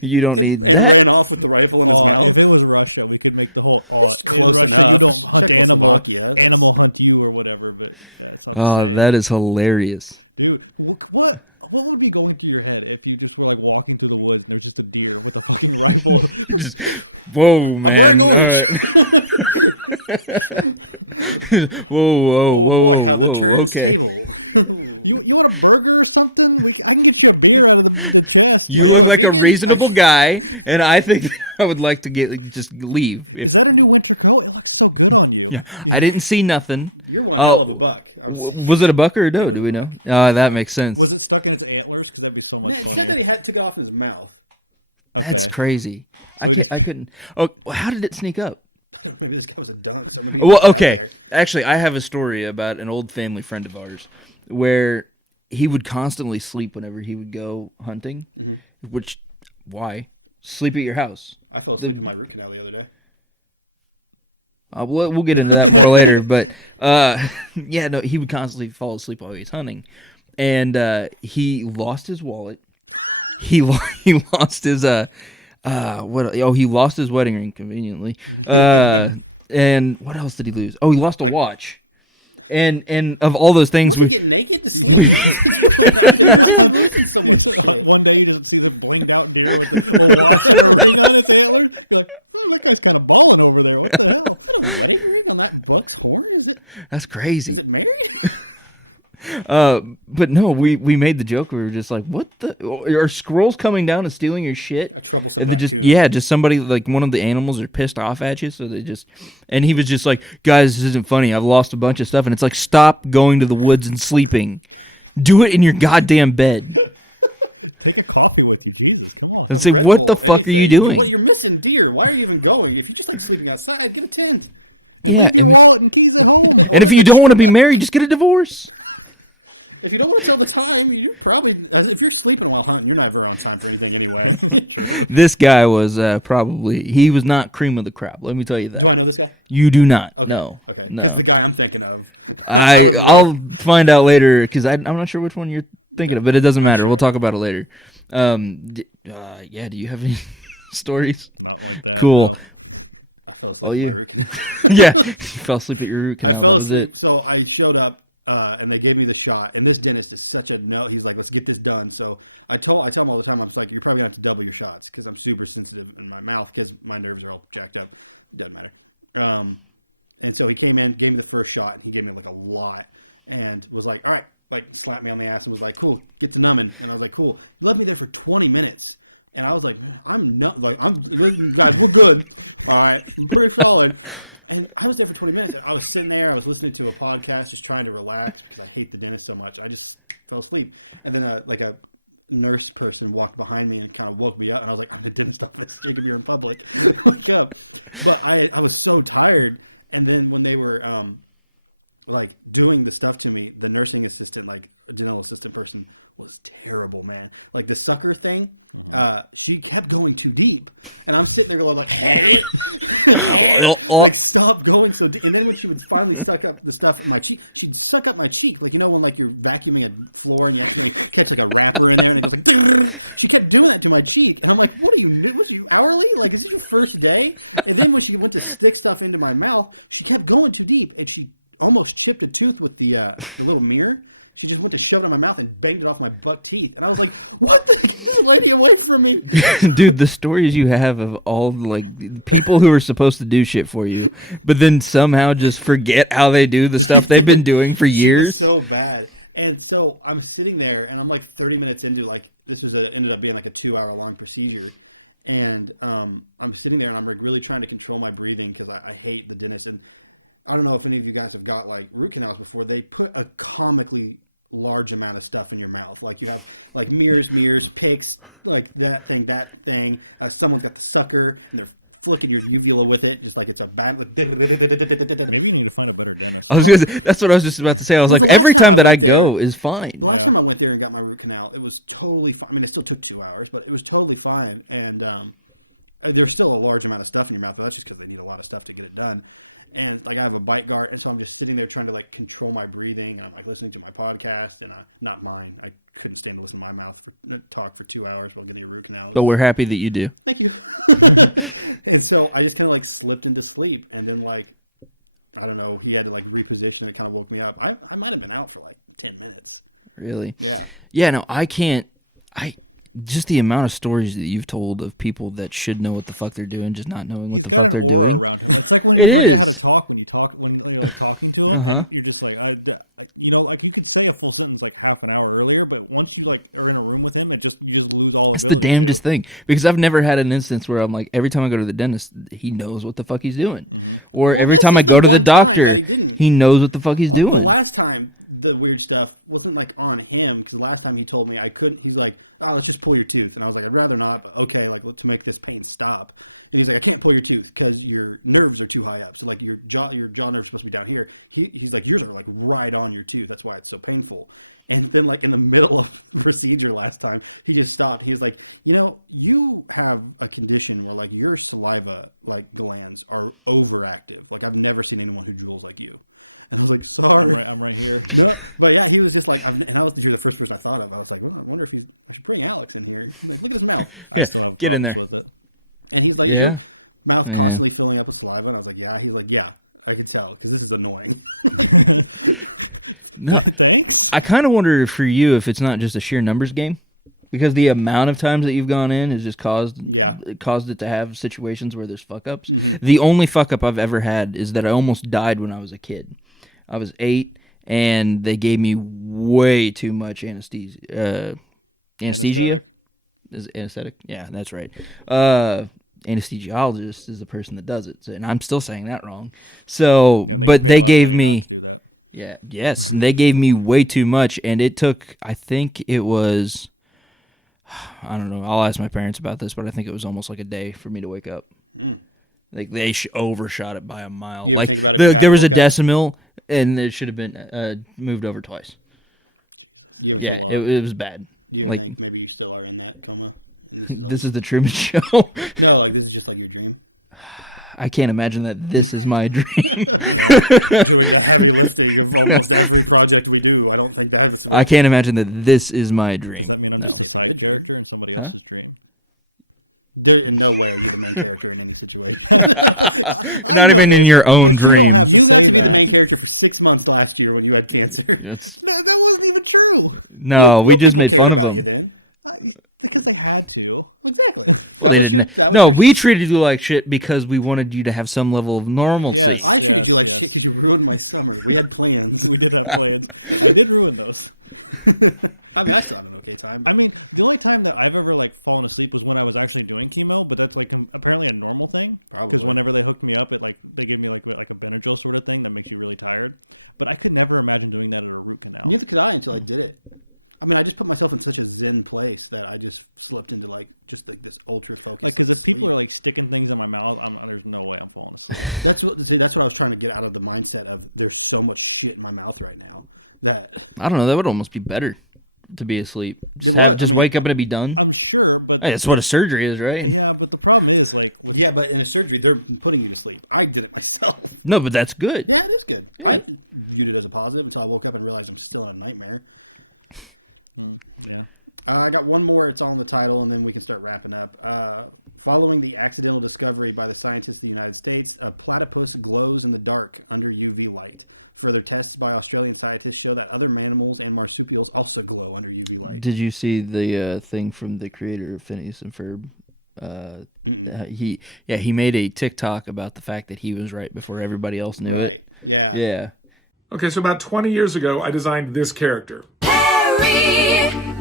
You don't need And that. ran off with the rifle in his mouth. If it was Russia, we could make the whole Close enough. Czechoslovakia. animal hunt you or whatever. But Oh, that is hilarious. dude, what would be going through your head if you just were like walking through the woods and there's just a deer with a fucking rifle? Just, whoa, man. All right. Whoa. Okay. You want a burger or something? I can get you a beer out of the chest. You look like a reasonable guy, and I think I would like to just leave. Is that a new winter coat? It looks so good on you. Yeah, I didn't see nothing. You're one hell of a buck. Was it a buck or a doe? Do we know? That makes sense. Was it stuck in his antlers? Because that'd be so Man, much he fun. said that he had to go off his mouth. That's crazy. I couldn't. Oh, how did it sneak up? Maybe this guy was a donut. Well, okay. Actually, I have a story about an old family friend of ours where he would constantly sleep whenever he would go hunting. Which, why? Sleep at your house. I fell asleep in my root canal the other day. We'll get into that more later, but yeah, no, he would constantly fall asleep while he was hunting, and he lost his wallet. He lost his he lost his wedding ring conveniently. And what else did he lose? Oh, he lost a watch. And of all those things, Get naked to sleep. we One day to see him blend out deer. That guy's kind of balling over there. What the hell? that's crazy. Is it married? But no, we made the joke. We were just like, what the? Are squirrels coming down and stealing your shit? And then just somebody, like one of the animals are pissed off at you. So they just, and he was just like, guys, this isn't funny. I've lost a bunch of stuff. And it's like, stop going to the woods and sleeping. Do it in your goddamn bed. Take a coffee with you. and say, Red "What the Bull, fuck are you anything. Well, doing?" you're missing deer. Why are you even going? If you just like sleeping outside, get a tent. Yeah, Get a wallet and keys at home. and if you don't want to be married, just get a divorce. If you don't want to kill the time, you probably, if you're sleeping while hunting, you're never on time for anything anyway. This guy was he was not cream of the crop. Let me tell you Do I that. know this guy? You do not. Okay. No, Okay. no. It's the guy I'm thinking of. I'll find out later because I'm not sure which one you're thinking of, but it doesn't matter. We'll talk about it later. Yeah. Do you have any stories? Cool. Oh, you? Yeah, you fell asleep at your root canal. That was it. So I showed up, and they gave me the shot. And this dentist is such a no. He's like, let's get this done. So I tell him all the time, I'm like, you're probably going to have to double your shots because I'm super sensitive in my mouth because my nerves are all jacked up. Doesn't matter. And so he came in, gave me the first shot. He gave me like a lot, and was like, all right, like slapped me on the ass and was like, cool, get to numbing. And I was like, cool. He left me there for 20 minutes. And I was like, I'm not, like, guys, we're good. All right, I'm pretty solid. And I was there for 20 minutes. I was sitting there. I was listening to a podcast, just trying to relax. I hate the dentist so much. I just fell asleep. And then, like a nurse person walked behind me and kind of woke me up. And I was like, I'm the dentist. I'm taking you in public. Wake up. But I was so tired. And then when they were, like, doing the stuff to me, the nursing assistant, like, a dental assistant person was terrible, man. Like, the sucker thing. She kept going too deep, and I'm sitting there going like, like stop going so deep. And then when she would finally suck up the stuff in my cheek, she'd suck up my cheek, like, you know when like you're vacuuming a floor and you actually catch like a wrapper in there and it goes like, she kept doing that to my cheek, and I'm like, what are you, was you hourly? Like, is this your first day? And then when she went to stick stuff into my mouth, she kept going too deep, and she almost chipped a tooth with the little mirror. She just went to shove it in my mouth and banged it off my butt teeth. And I was like, what the Why are you away from me? Dude, the stories you have of all, like, people who are supposed to do shit for you, but then somehow just forget how they do the stuff they've been doing for years. It's so bad. And so I'm sitting there, and I'm like 30 minutes into, like, ended up being like a 2-hour-long procedure. And I'm sitting there, and I'm like really trying to control my breathing because I hate the dentist. And I don't know if any of you guys have got, like, root canals before. They put a comically large amount of stuff in your mouth. Like, you have, like, mirrors, picks, like, that thing. Someone got the sucker, and they're flicking your uvula with it. It's like it's a bad... I was gonna say, that's what I was just about to say. I was like, every time that I go is fine. The last time I went there and got my root canal, it was totally fine. I mean, it still took 2 hours, but it was totally fine. And there was still a large amount of stuff in your mouth, but that's just because they need a lot of stuff to get it done. And, like, I have a bite guard, and so I'm just sitting there trying to, like, control my breathing, and I'm, like, listening to my podcast, and not mine. I couldn't stand to listen to my mouth talk for 2 hours while getting a root canal. But we're happy that you do. Thank you. And so I just kind of, like, slipped into sleep, and then, like, I don't know, he had to, like, reposition it, kind of woke me up. I might have been out for, like, 10 minutes. Really? Yeah. Yeah, no, I can't. Just the amount of stories that you've told of people that should know what the fuck they're doing, just not knowing what the fuck they're doing. It is. When you're talking to them, Uh-huh. you're just like, like you can say a full sentence like half an hour earlier, but once you like are in a room with him, you just lose all. That's the damnedest thing, because I've never had an instance where I'm like, every time I go to the dentist, he knows what the fuck he's doing, or every time I go to the doctor, he knows what the fuck he's doing. The last time, the weird stuff wasn't, like, on him, because the last time he told me I couldn't, he's like, oh, let's just pull your tooth. And I was like, I'd rather not, but okay, like, to make this pain stop. And he's like, I can't pull your tooth because your nerves are too high up. So, like, your jaw nerve's supposed to be down here. He's like, yours are, like, right on your tooth. That's why it's so painful. And then, like, in the middle of the procedure last time, he just stopped. He was like, you have a condition where, like, your saliva, like, glands are overactive. Like, I've never seen anyone who drools like you. And I was like, sorry. Yeah, but yeah, he was just like, and I was the first person I thought of. I was like, I wonder if he's putting Alex in here. Look at his mouth. Yeah, So, get in there. and he's like, Yeah. mouth Yeah. constantly filling up with saliva. And I was like, yeah. He's like, yeah, I could tell because this is annoying. No, I kind of wonder for you if it's not just a sheer numbers game, because the amount of times that you've gone in has just caused it to have situations where there's fuck ups. Mm-hmm. The only fuck up I've ever had is that I almost died when I was a kid. I was 8, and they gave me way too much anesthesia. Anesthesia? Is it anesthetic? Yeah, that's right. Anesthesiologist is the person that does it, and I'm still saying that wrong. So, but they gave me, and they gave me way too much, and it took, I think it was, I don't know. I'll ask my parents about this, but I think it was almost like a day for me to wake up. Like they overshot it by a mile. You Like think about it there was a back. decimal, and it should have been moved over twice. You Yeah, it was bad. you Like think maybe you still are in that coma? this is the Truman Show. No, like this is just like your dream. I can't imagine that this is my dream. Heavy lifting is almost every project we do. I don't think that's. I can't imagine that this is my dream. No. Huh? There's no way you're the main character in any situation. Not even in your own dream. You had to be the main character for 6 months last year when you had cancer. It's, No, that wasn't even true. no, we just made fun of them. Because they had to. Exactly. Well, they didn't. No, we treated you like shit because we wanted you to have some level of normalcy. I treated you like shit because you ruined my summer. We had plans. We did ruin those. I mean, that's not an okay time. I mean, the only time that I've ever like fallen asleep was when I was actually doing chemo, but that's like apparently a normal thing. Because whenever they hook me up, it, like they give me like a Benadryl sort of thing that makes you really tired. But I could never imagine doing that under a root canal. Neither could I until I did it. I mean, I just put myself in such a zen place that I just slipped into like just like this ultra focus. Because if people are like sticking things in my mouth, there's no way I'm falling That's what I was trying to get out of the mindset of. There's so much shit in my mouth right now that I don't know. That would almost be better to be asleep. Just wake up and it be done. I'm sure, but Hey, that's what a surgery is, right? yeah, but the problem is like yeah, but in a surgery they're putting you to sleep. I did it myself. No, but that's good. Yeah, it was good. Yeah. I viewed it as a positive until I woke up and realized I'm still in a nightmare. I got one more. It's on the title, and then we can start wrapping up. Following the accidental discovery by the scientists in the United States, a platypus glows in the dark under UV light. Further tests by Australian scientists show that other mammals and marsupials also glow under UV light. Did you see the thing from the creator of Phineas and Ferb? He made a TikTok about the fact that he was right before everybody else knew it. Yeah. Yeah. Okay, so about 20 years ago, I designed this character.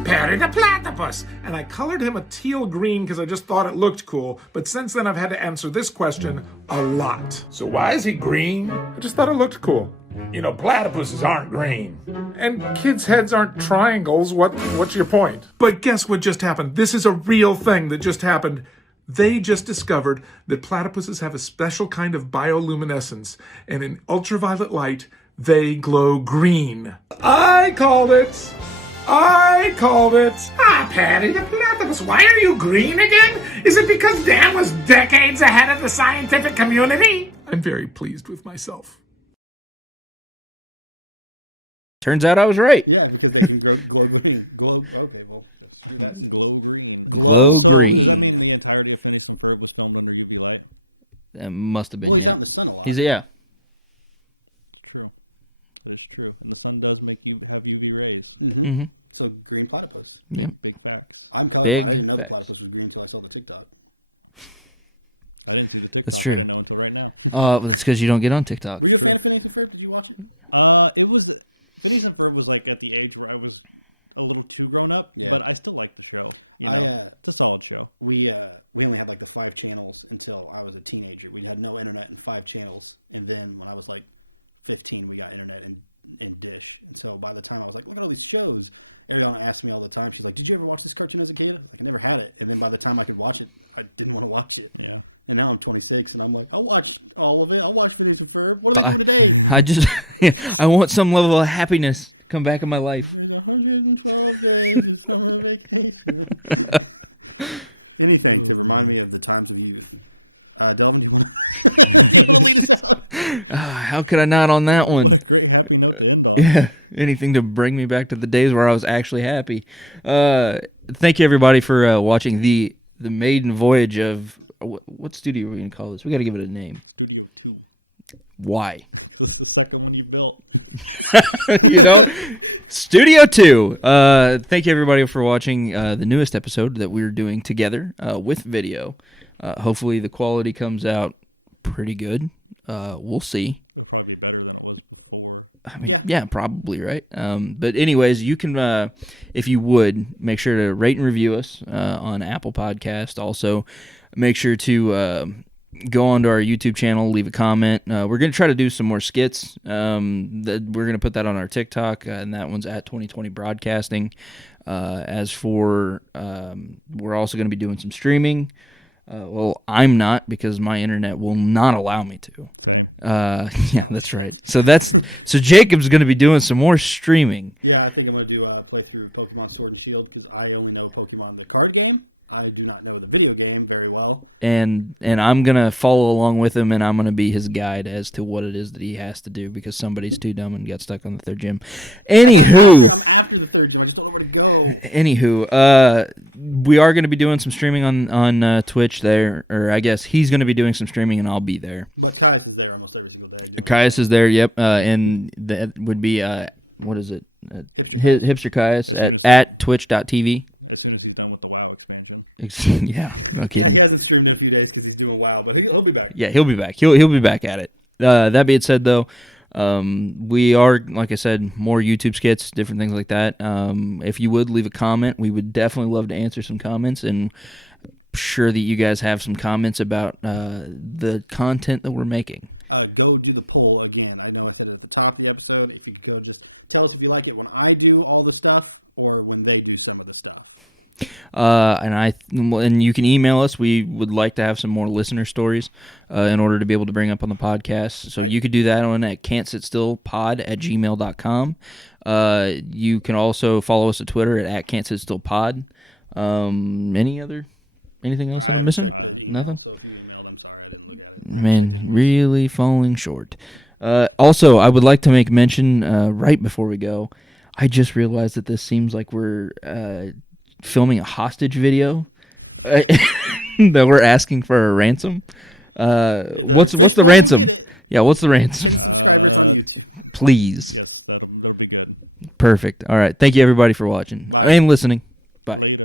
Perry the Platypus! And I colored him a teal green because I just thought it looked cool, but since then I've had to answer this question a lot. So why is he green? I just thought it looked cool. You know, platypuses aren't green. And kids' heads aren't triangles. What's your point? But guess what just happened? This is a real thing that just happened. They just discovered that platypuses have a special kind of bioluminescence, and in ultraviolet light, they glow green. I called it! Ah, Patty the Platypus, why are you green again? Is it because Dan was decades ahead of the scientific community? I'm very pleased with myself. Turns out I was right. Yeah, because they can glow green. Okay, well, that's true. that's glow green. Glow Does that green. mean the entirety of Phineas and Ferb was filmed under UV light? That must have been, Well, he's yeah. out in the sun a lot. Yeah. True. That's true. And the sun does make you have UV rays. Mm-hmm. So green platypus. Yep. Big fact. I'm calling Big I didn't know the facts. platypus was green until I saw the TikTok. Thank you. That's true. I know it right now. That's because you don't get on TikTok. Were you a fan of Phineas and Ferb? Did you watch it? It was Phineas and Ferb was like at the age where I was a little too grown up, Yeah. but I still like the show. You I, know, it's a solid show. We only had like the 5 channels until I was a teenager. We had no internet and 5 channels, and then when I was like 15, we got internet and Dish. So by the time I was like, what are all these shows? Everyone asked me all the time. She's like, did you ever watch this cartoon as a kid? I never had it. And then by the time I could watch it, I didn't want to watch it. And now I'm 26, and I'm like, I'll watch all of it. I'll watch Phineas and Ferb. What are they doing today? I just, I want some level of happiness to come back in my life. 112 days is summer vacation. Anything to remind me of the times we used. Delvin, How could I not on that one? Yeah, anything to bring me back to the days where I was actually happy. Thank you everybody for watching the maiden voyage of what studio are we gonna call this? We got to give it a name. Why? What's the second one you built? You know, Studio 2. Thank you everybody for watching the newest episode that we're doing together with video. Hopefully the quality comes out pretty good. We'll see. Probably better than it was before. I mean, yeah, probably, right? But anyways, you can, if you would, make sure to rate and review us on Apple Podcast. Also, make sure to go onto our YouTube channel, leave a comment. We're going to try to do some more skits. We're going to put that on our TikTok, and that one's at 2020 Broadcasting. As for, we're also going to be doing some streaming. Well, I'm not, because my internet will not allow me to. Yeah, that's right. So Jacob's going to be doing some more streaming. Yeah, I think I'm going to do a playthrough of Pokemon Sword and Shield, because I only know Pokemon the card game. I do not know the video game very well. And I'm going to follow along with him, and I'm going to be his guide as to what it is that he has to do, because somebody's too dumb and got stuck on the third gym. Anywho, we are going to be doing some streaming on Twitch there, or I guess he's going to be doing some streaming, and I'll be there. But Caius is there almost every single day. Caius is there, yep, and that would be, what is it? Hipster Caius at twitch.tv. Yeah, no kidding. He hasn't streamed in a few days because he's doing WoW, but he'll be back. Yeah, he'll be back. He'll be back at it. That being said, though, we are, like I said, more YouTube skits, different things like that. If you would leave a comment, we would definitely love to answer some comments, and I'm sure that you guys have some comments about the content that we're making. Go do the poll again. I know I said at the top of the episode, if you could go just tell us if you like it when I do all the stuff or when they do some of the stuff. And you can email us. We would like to have some more listener stories in order to be able to bring up on the podcast. So you could do that on at can'tsitstillpod@gmail.com. You can also follow us at Twitter at can'tsitstillpod. Anything else that I'm missing? Nothing? Man, really falling short. Also, I would like to make mention right before we go, I just realized that this seems like we're filming a hostage video that we're asking for a ransom. What's the ransom? Yeah, what's the ransom? Please. Perfect. All right. Thank you, everybody, for watching and listening. Bye.